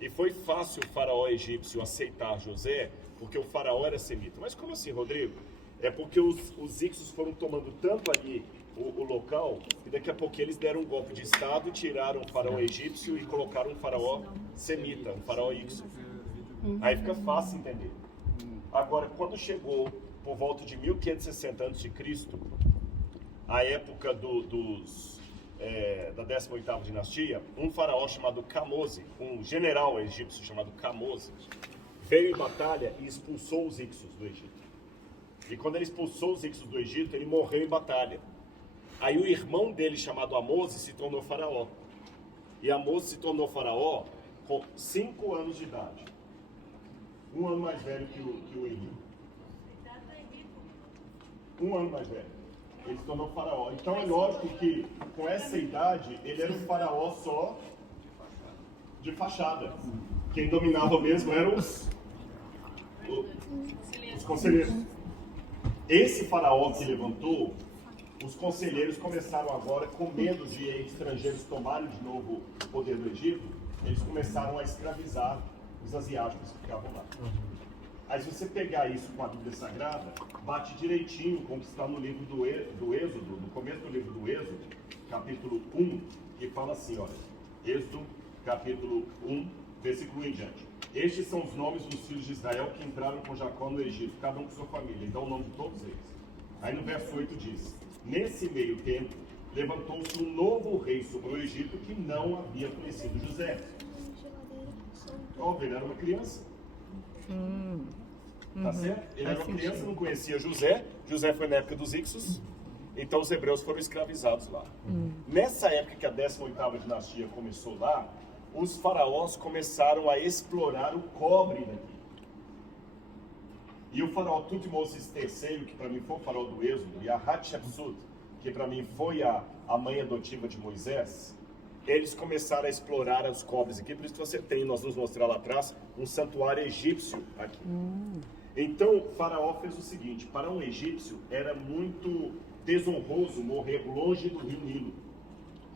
E foi fácil o faraó egípcio aceitar José, porque o faraó era semita. Mas como assim, Rodrigo? É porque os Ixos foram tomando tanto ali o local, que daqui a pouco eles deram um golpe de estado, tiraram o faraó egípcio e colocaram um faraó semita, um faraó Ixo. Aí fica fácil entender. Agora, quando chegou por volta de 1560 a.C., a época da 18ª dinastia, um faraó chamado Camose, um general egípcio chamado Camose, veio em batalha e expulsou os Ixos do Egito. E quando ele expulsou os Ixos do Egito, ele morreu em batalha. Aí o irmão dele, chamado Amose, se tornou faraó. E Amose se tornou faraó com 5 anos de idade. 1 ano mais velho que o Henrique. 1 ano mais velho. Ele se tornou faraó. Então é lógico que com essa idade ele era um faraó só de fachada. Quem dominava mesmo eram os conselheiros. Esse faraó que levantou, os conselheiros começaram agora, com medo de estrangeiros tomarem de novo o poder do Egito, eles começaram a escravizar os asiáticos que ficavam lá. Aí se você pegar isso com a Bíblia Sagrada, bate direitinho com o que está no livro do Êxodo, no começo do livro do Êxodo, capítulo 1, que fala assim, olha, Êxodo, capítulo 1, versículo 1 em diante. Estes são os nomes dos filhos de Israel que entraram com Jacó no Egito, cada um com sua família, então o nome de todos eles. Aí no verso 8 diz, nesse meio tempo, levantou-se um novo rei sobre o Egito que não havia conhecido José. Óbvio, ele era uma criança. Tá certo? Ele era uma criança, não conhecia José. José foi na época dos Ixos. Então os hebreus foram escravizados lá. Nessa época que a 18ª dinastia começou lá, os faraós começaram a explorar o cobre daqui. E o faraó Tutmoses III, que para mim foi o faraó do Êxodo, e a Hatshepsut, que para mim foi a mãe adotiva de Moisés, eles começaram a explorar os cobres aqui. Por isso que você tem, nós vamos mostrar lá atrás, um santuário egípcio aqui. Então o faraó fez o seguinte, para um egípcio era muito desonroso morrer longe do rio Nilo.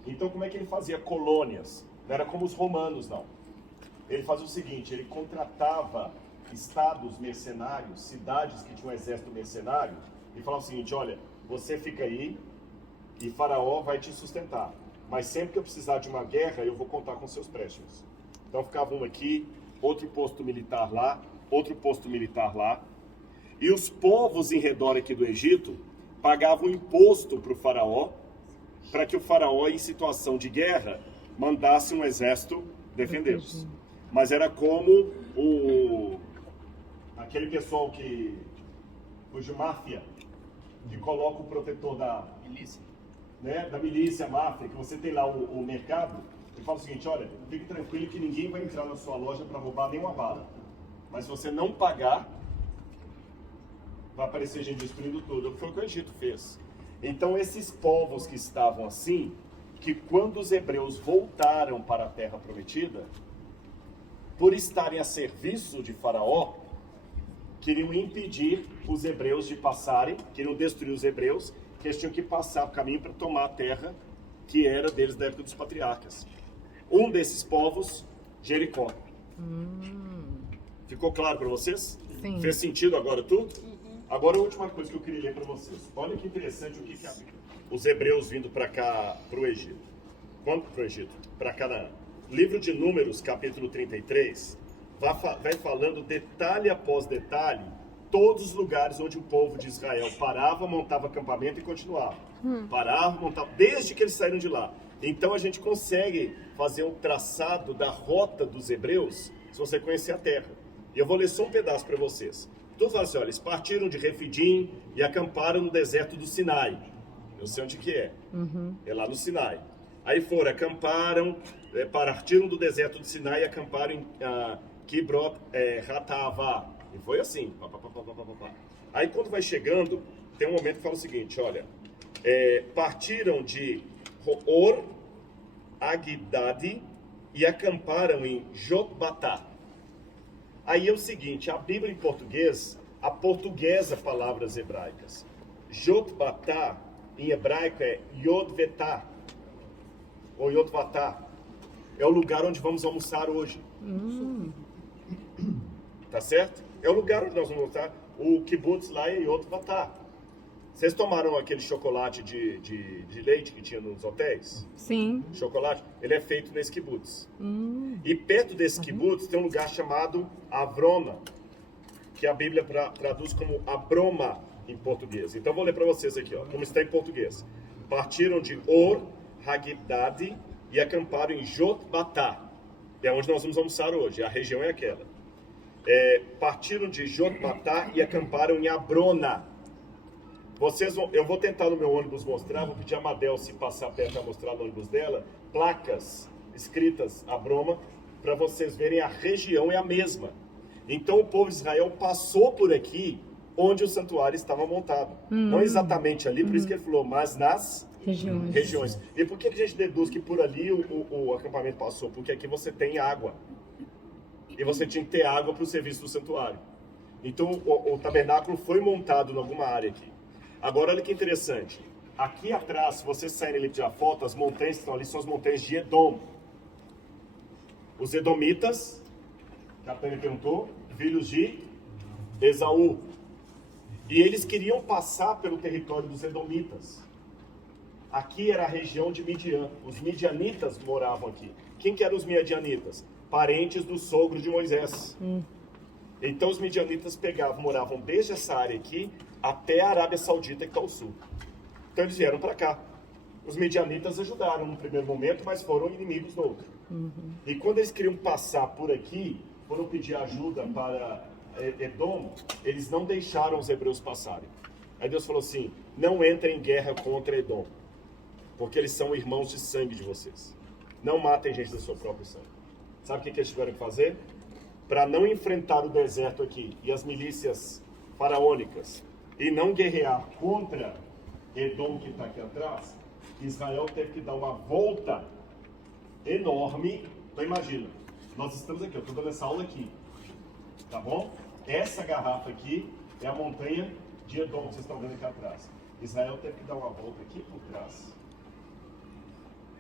Então como é que ele fazia colônias? Não era como os romanos, não. ele fazia o seguinte, ele contratava estados mercenários, cidades que tinham um exército mercenário, e falava o seguinte, olha, você fica aí e Faraó vai te sustentar. Mas sempre que eu precisar de uma guerra, eu vou contar com seus préstimos. Então ficava um aqui, outro posto militar lá, outro posto militar lá. E os povos em redor aqui do Egito pagavam imposto para o faraó, para que o faraó, em situação de guerra, mandasse um exército defendê-los. Mas era como aquele pessoal que cuja máfia, que coloca o protetor da milícia, né, da milícia, máfia, que você tem lá o mercado, ele fala o seguinte, olha, fique tranquilo que ninguém vai entrar na sua loja para roubar nenhuma bala. Mas se você não pagar, vai aparecer gente destruindo tudo. Foi o que o Egito fez. Então esses povos que estavam assim, que quando os hebreus voltaram para a terra prometida, por estarem a serviço de Faraó, queriam impedir os hebreus de passarem, queriam destruir os hebreus, que eles tinham que passar o caminho para tomar a terra que era deles da época dos patriarcas. Um desses povos, Jericó. Ficou claro para vocês? Sim. Fez sentido agora tudo? Agora a última coisa que eu queria ler para vocês. Olha que interessante o que os hebreus vindo para cá, para o Egito. Quando para o Egito? Para Canaã. Livro de Números, capítulo 33, vai falando detalhe após detalhe todos os lugares onde o povo de Israel parava, montava acampamento e continuava. Parava, montava, desde que eles saíram de lá. Então a gente consegue fazer um traçado da rota dos hebreus, se você conhecer a terra. E eu vou ler só um pedaço para vocês. Todos falam assim, olha, eles partiram de Refidim e acamparam no deserto do Sinai. Eu sei onde que é. É lá no Sinai. Aí foram, acamparam, partiram do deserto do Sinai e acamparam em Kibrot Hatava. E foi assim. Aí quando vai chegando, tem um momento que fala o seguinte, olha, partiram de Or, Agidade e acamparam em Jotbatá. Aí é o seguinte, a Bíblia em português, aportuguesa palavras hebraicas. Jotbatá, em hebraico, é Yodvetá, ou Yodvatá. É o lugar onde vamos almoçar hoje. Tá certo? É o lugar onde nós vamos almoçar. O kibbutz lá é Yodvatá. Vocês tomaram aquele chocolate de leite que tinha nos hotéis? Sim. Chocolate? Ele é feito nesse kibbutz. E perto desse kibbutz tem um lugar chamado Avrona, que a Bíblia traduz como Abroma em português. Então vou ler para vocês aqui, ó, como está em português. Partiram de Or, Hagidade e acamparam em Jotbatá. É onde nós vamos almoçar hoje, a região é aquela. Partiram de Jotbatá e acamparam em Abrona. Eu vou tentar no meu ônibus mostrar, vou pedir a Madel se passar perto para mostrar no ônibus dela, placas escritas Abroma, para vocês verem a região é a mesma. Então o povo de Israel passou por aqui, onde o santuário estava montado. Não exatamente ali, por isso que ele falou, mas nas regiões. E por que a gente deduz que por ali o acampamento passou? Porque aqui você tem água. E você tinha que ter água para o serviço do santuário. Então o tabernáculo foi montado em alguma área aqui. Agora olha que interessante. Aqui atrás, se vocês saírem ali tirar foto, as montanhas que estão ali são as montanhas de Edom. Os edomitas, que a Tânia perguntou, filhos de Esaú. E eles queriam passar pelo território dos edomitas. Aqui era a região de Midian. Os midianitas moravam aqui. Quem que eram os midianitas? Parentes do sogro de Moisés. Então os midianitas moravam desde essa área aqui até a Arábia Saudita, que está ao sul. Então eles vieram para cá. Os midianitas ajudaram no primeiro momento, mas foram inimigos no outro. E quando eles queriam passar por aqui, foram pedir ajuda para Edom, eles não deixaram os hebreus passarem. Aí Deus falou assim, não entrem em guerra contra Edom, porque eles são irmãos de sangue de vocês. Não matem gente do seu próprio sangue. Sabe o que eles tiveram que fazer? Para não enfrentar o deserto aqui e as milícias faraônicas e não guerrear contra Edom, que está aqui atrás, Israel teve que dar uma volta enorme. Então imagina, nós estamos aqui, eu estou dando essa aula aqui, tá bom? Essa garrafa aqui é a montanha de Edom, que vocês estão vendo aqui atrás. Israel teve que dar uma volta aqui por trás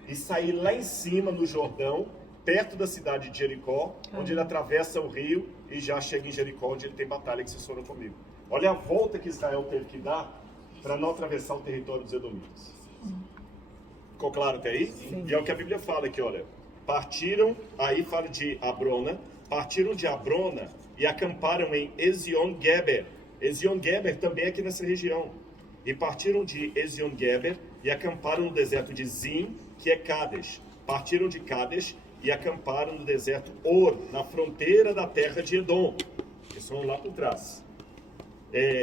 e sair lá em cima no Jordão perto da cidade de Jericó, onde ele atravessa o rio e já chega em Jericó, onde ele tem batalha que vocês foram comigo. Olha a volta que Israel teve que dar para não atravessar o território dos edomitas. Ficou claro até aí? Sim. E é o que a Bíblia fala aqui, olha. Partiram, aí fala de Abrona, partiram de Abrona e acamparam em Ezion-Geber. Ezion-Geber também é aqui nessa região. E partiram de Ezion-Geber e acamparam no deserto de Zin, que é Cádiz. Partiram de Cádiz e acamparam no deserto Or, na fronteira da terra de Edom. Eles foram lá por trás.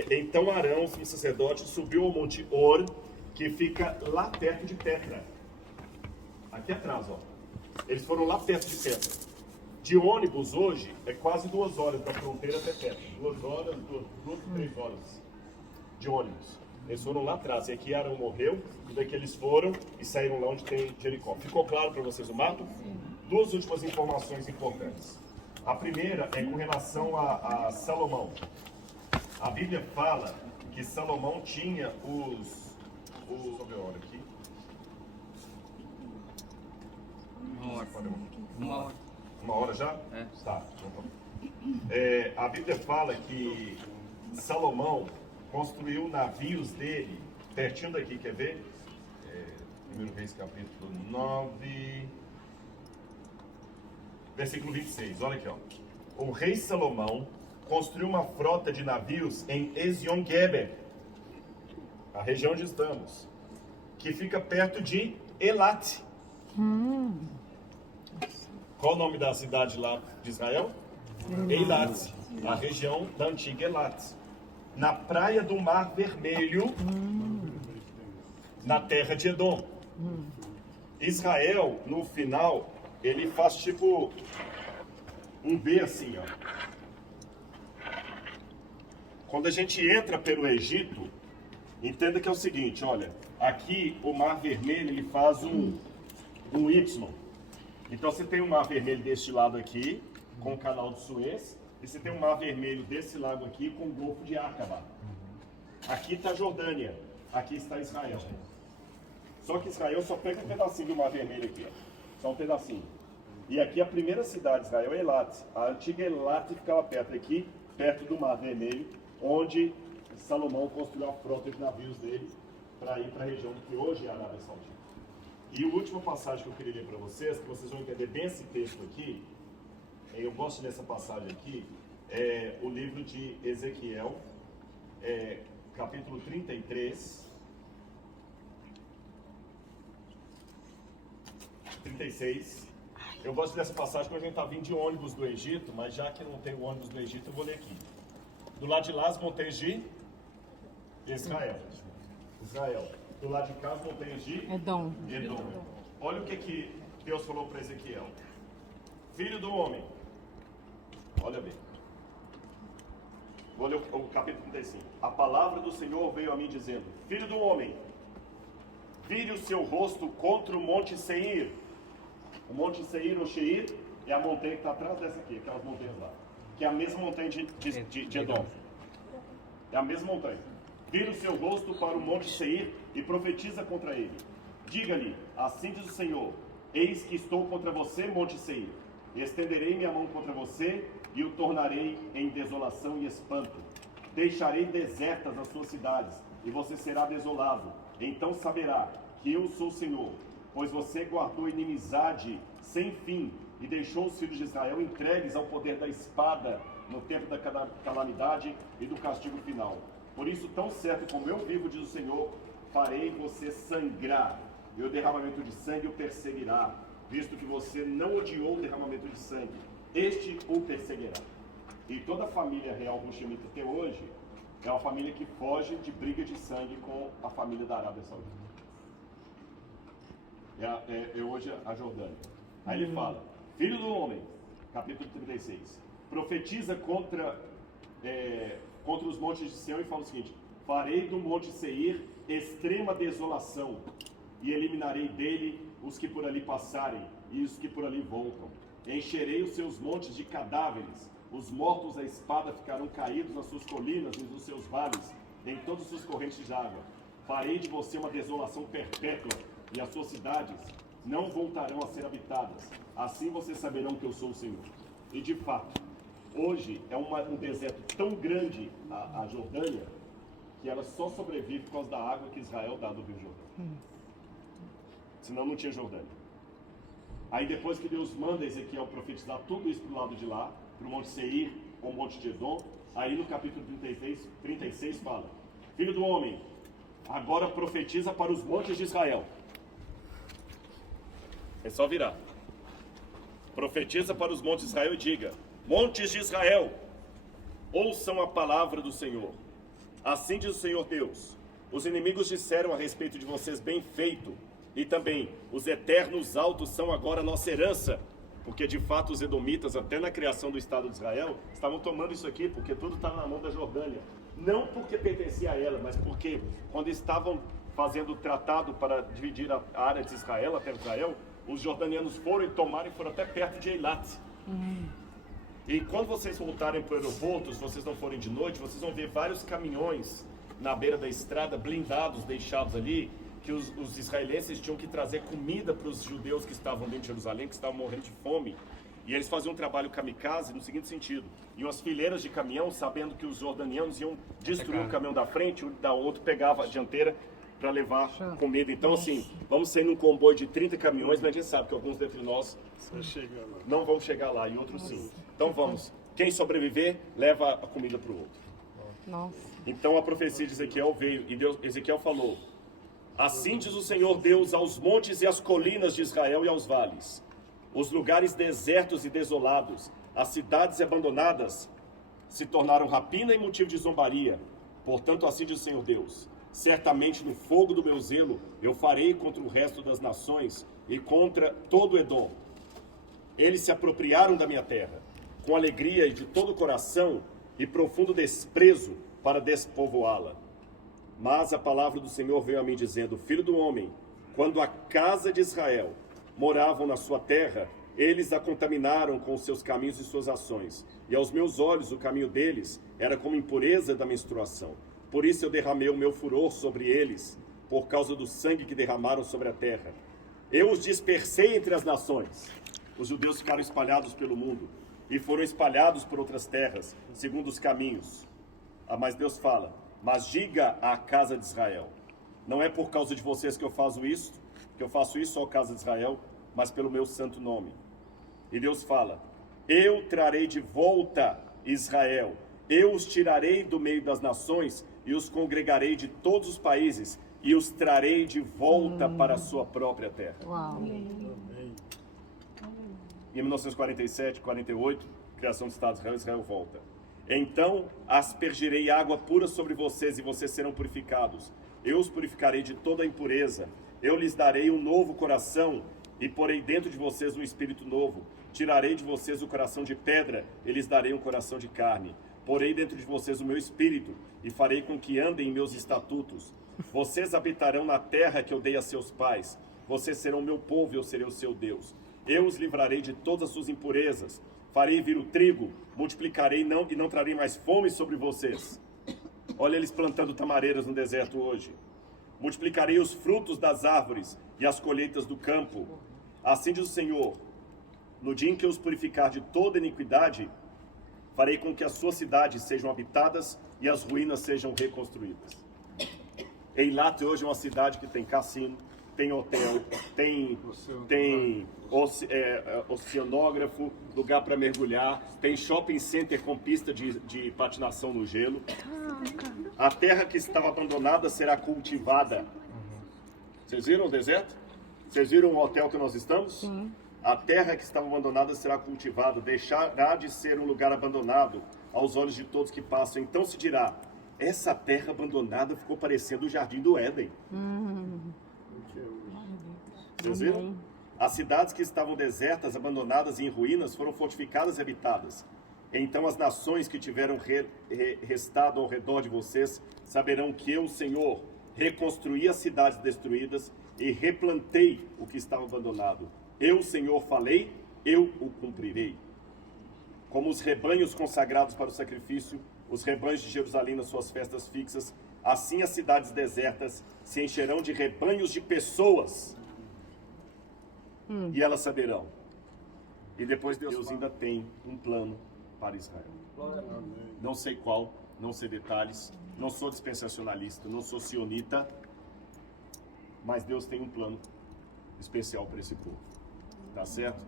Então Arão, o sacerdote, subiu ao monte Or, que fica lá perto de Petra. Aqui atrás, ó. Eles foram lá perto de Petra. De ônibus hoje é quase 2 horas da fronteira até Petra. 2 horas, 3 horas de ônibus. Eles foram lá atrás. E aqui Arão morreu, e daqui eles foram e saíram lá onde tem Jericó. Ficou claro para vocês o mapa? 2 últimas informações importantes. A primeira é com relação a Salomão. A Bíblia fala que Salomão tinha Deixa eu ver a hora aqui. Uma hora já? É. Tá. A Bíblia fala que Salomão construiu navios dele, pertinho daqui, quer ver? 1 Reis capítulo 9, versículo 26, olha aqui, ó. O rei Salomão construiu uma frota de navios em Ezion-Geber, a região onde estamos, que fica perto de Elat. Qual o nome da cidade lá de Israel? Eilat, a região da antiga Elat. Na praia do Mar Vermelho, na terra de Edom. Israel, no final, ele faz tipo um V assim, ó. Quando a gente entra pelo Egito, entenda que é o seguinte, olha, aqui o Mar Vermelho ele faz um Y. Então você tem um Mar Vermelho deste lado aqui, com o canal de Suez, e você tem um Mar Vermelho desse lado aqui, com o Golfo de Aqaba. Aqui está a Jordânia, aqui está Israel. Só que Israel só pega um pedacinho do Mar Vermelho aqui, ó. Só um pedacinho. E aqui a primeira cidade de Israel é Elat. A antiga Elat ficava perto aqui, perto do Mar Vermelho, onde Salomão construiu a frota de navios dele para ir para a região que hoje é a Arábia Saudita. E a última passagem que eu queria ler para vocês, que vocês vão entender bem esse texto aqui, eu gosto dessa passagem aqui, é o livro de Ezequiel, capítulo 33, 36. Eu gosto dessa passagem porque a gente está vindo de ônibus do Egito, mas já que não tem o ônibus do Egito, eu vou ler aqui. Do lado de lá, as montanhas de Israel. Do lado de cá, as montanhas de Edom. Olha o que Deus falou para Ezequiel. Filho do homem. Olha bem. Olha o capítulo 35. A palavra do Senhor veio a mim dizendo: Filho do homem, vire o seu rosto contra o monte Seir. O monte Seir ou Sheir é a montanha que está atrás dessa aqui, aquelas montanhas lá. Que é a mesma montanha de Edom. É a mesma montanha. Vira o seu rosto para o monte Seir e profetiza contra ele. Diga-lhe, assim diz o Senhor: eis que estou contra você, monte Seir. Estenderei minha mão contra você e o tornarei em desolação e espanto. Deixarei desertas as suas cidades e você será desolado. Então saberá que eu sou o Senhor, pois você guardou inimizade sem fim e deixou os filhos de Israel entregues ao poder da espada no tempo da calamidade e do castigo final. Por isso, tão certo como eu vivo, diz o Senhor, farei você sangrar, e o derramamento de sangue o perseguirá, visto que você não odiou o derramamento de sangue, este o perseguirá. E toda a família real Bushemita até hoje é uma família que foge de briga de sangue com a família da Arábia Saudita. É hoje a Jordânia. Aí ele fala: Filho do homem, capítulo 36, profetiza contra os montes de Sião e fala o seguinte: farei do monte Seir extrema desolação e eliminarei dele os que por ali passarem e os que por ali voltam. Encherei os seus montes de cadáveres, os mortos à espada ficarão caídos nas suas colinas e nos seus vales, em todas as suas correntes de água. Farei de você uma desolação perpétua, e as suas cidades não voltarão a ser habitadas. Assim vocês saberão que eu sou o Senhor. E de fato, hoje é um deserto tão grande a Jordânia, que ela só sobrevive por causa da água que Israel dá do Rio Jordão. Senão não tinha Jordânia. Aí depois que Deus manda Ezequiel profetizar tudo isso para o lado de lá, para o Monte Seir ou Monte de Edom, aí no capítulo 36 fala: Filho do homem, agora profetiza para os montes de Israel. É só virar. Profetiza para os montes de Israel e diga: Montes de Israel, ouçam a palavra do Senhor. Assim diz o Senhor Deus: os inimigos disseram a respeito de vocês, bem feito. E também, os eternos altos são agora nossa herança. Porque de fato os edomitas, até na criação do Estado de Israel, estavam tomando isso aqui, porque tudo estava na mão da Jordânia. Não porque pertencia a ela, mas porque quando estavam fazendo o tratado para dividir a área de Israel, a terra de Israel, os jordanianos foram e tomaram e foram até perto de Eilat. E quando vocês voltarem para o aeroporto, se vocês não forem de noite, vocês vão ver vários caminhões na beira da estrada, blindados, deixados ali, que os israelenses tinham que trazer comida para os judeus que estavam dentro de Jerusalém, que estavam morrendo de fome. E eles faziam um trabalho kamikaze no seguinte sentido: iam as fileiras de caminhão, sabendo que os jordanianos iam destruir o caminhão da frente, o da outro pegava a dianteira para levar comida. Então, assim, vamos sair num comboio de 30 caminhões, mas a gente sabe que alguns dentre nós não vão chegar lá, e outros sim. Então vamos, quem sobreviver, leva a comida para o outro. Então a profecia de Ezequiel veio, e Ezequiel falou: assim diz o Senhor Deus aos montes e às colinas de Israel e aos vales, os lugares desertos e desolados, as cidades abandonadas se tornaram rapina e motivo de zombaria. Portanto, assim diz o Senhor Deus: certamente no fogo do meu zelo eu farei contra o resto das nações e contra todo Edom. Eles se apropriaram da minha terra com alegria e de todo o coração e profundo desprezo para despovoá-la. Mas a palavra do Senhor veio a mim dizendo: filho do homem, quando a casa de Israel moravam na sua terra, eles a contaminaram com os seus caminhos e suas ações. E aos meus olhos o caminho deles era como impureza da menstruação. Por isso eu derramei o meu furor sobre eles, por causa do sangue que derramaram sobre a terra. Eu os dispersei entre as nações. Os judeus ficaram espalhados pelo mundo e foram espalhados por outras terras, segundo os caminhos. Mas Deus fala: mas diga à casa de Israel, não é por causa de vocês que eu faço isso à casa de Israel, mas pelo meu santo nome. E Deus fala: eu trarei de volta Israel, eu os tirarei do meio das nações e os congregarei de todos os países e os trarei de volta para a sua própria terra. Em 1947, 48, criação do Estado de Israel, Israel volta. Então aspergirei água pura sobre vocês e vocês serão purificados. Eu os purificarei de toda a impureza. Eu lhes darei um novo coração e porei dentro de vocês um espírito novo. Tirarei de vocês o coração de pedra e lhes darei um coração de carne. Porei dentro de vocês o meu espírito e farei com que andem em meus estatutos. Vocês habitarão na terra que eu dei a seus pais. Vocês serão meu povo e eu serei o seu Deus. Eu os livrarei de todas as suas impurezas. Farei vir o trigo, multiplicarei e não trarei mais fome sobre vocês. Olha eles plantando tamareiras no deserto hoje. Multiplicarei os frutos das árvores e as colheitas do campo. Assim diz o Senhor: no dia em que eu os purificar de toda iniquidade, farei com que as suas cidades sejam habitadas e as ruínas sejam reconstruídas. Eilat hoje é uma cidade que tem cassino, tem hotel, tem oceanógrafo, lugar para mergulhar, tem shopping center com pista de patinação no gelo. A terra que estava abandonada será cultivada. Vocês viram o deserto? Vocês viram o hotel que nós estamos? Sim. A terra que estava abandonada será cultivada, deixará de ser um lugar abandonado aos olhos de todos que passam. Então se dirá: essa terra abandonada ficou parecendo o jardim do Éden. Vocês viram? As cidades que estavam desertas, abandonadas e em ruínas foram fortificadas e habitadas. Então as nações que tiveram restado ao redor de vocês saberão que eu, Senhor, reconstruí as cidades destruídas e replantei o que estava abandonado. Eu, Senhor, falei, eu o cumprirei. Como os rebanhos consagrados para o sacrifício, os rebanhos de Jerusalém nas suas festas fixas, assim as cidades desertas se encherão de rebanhos de pessoas. e elas saberão. E depois Deus ainda tem um plano para Israel. Não sei qual, não sei detalhes, não sou dispensacionalista, não sou sionita, mas Deus tem um plano especial para esse povo. Tá certo?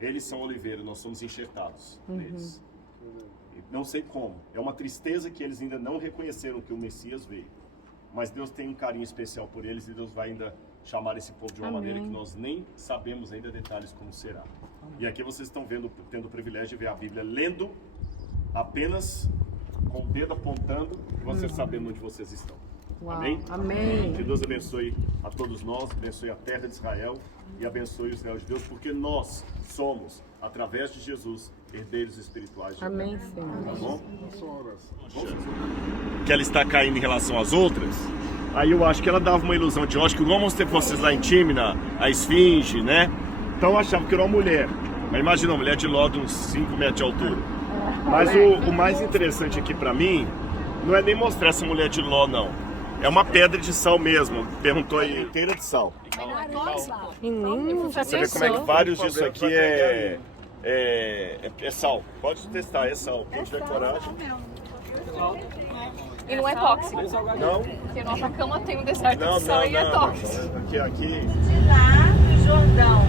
Eles são oliveira, nós somos enxertados neles. Não sei como. É uma tristeza que eles ainda não reconheceram que o Messias veio. Mas Deus tem um carinho especial por eles e Deus vai ainda chamar esse povo de uma maneira que nós nem sabemos ainda detalhes como será. E aqui vocês estão tendo o privilégio de ver a Bíblia lendo apenas com o dedo apontando e vocês sabendo onde vocês estão. Amém? Amém. Que Deus abençoe a todos nós, abençoe a terra de Israel e abençoe o Israel de Deus, porque nós somos, através de Jesus, herdeiros espirituais de Deus. Amém, Senhor. Tá bom? Que ela está caindo em relação às outras, aí eu acho que ela dava uma ilusão de ótica, igual mostrei pra vocês lá em Tímina, a esfinge, né? Então eu achava que era uma mulher. Mas imagina uma mulher de Ló de uns 5 metros de altura. Mas o mais interessante aqui pra mim, não é nem mostrar essa mulher de Ló, não. É uma pedra de sal mesmo. Perguntou aí, inteira de sal. Menino, já Você vê como é que vários disso aqui é sal. Pode testar, é sal. Quem tiver coragem. E não é tóxico. Não? Porque nossa cama tem um deserto de sal e é tóxico. Aqui. De lá do Jordão,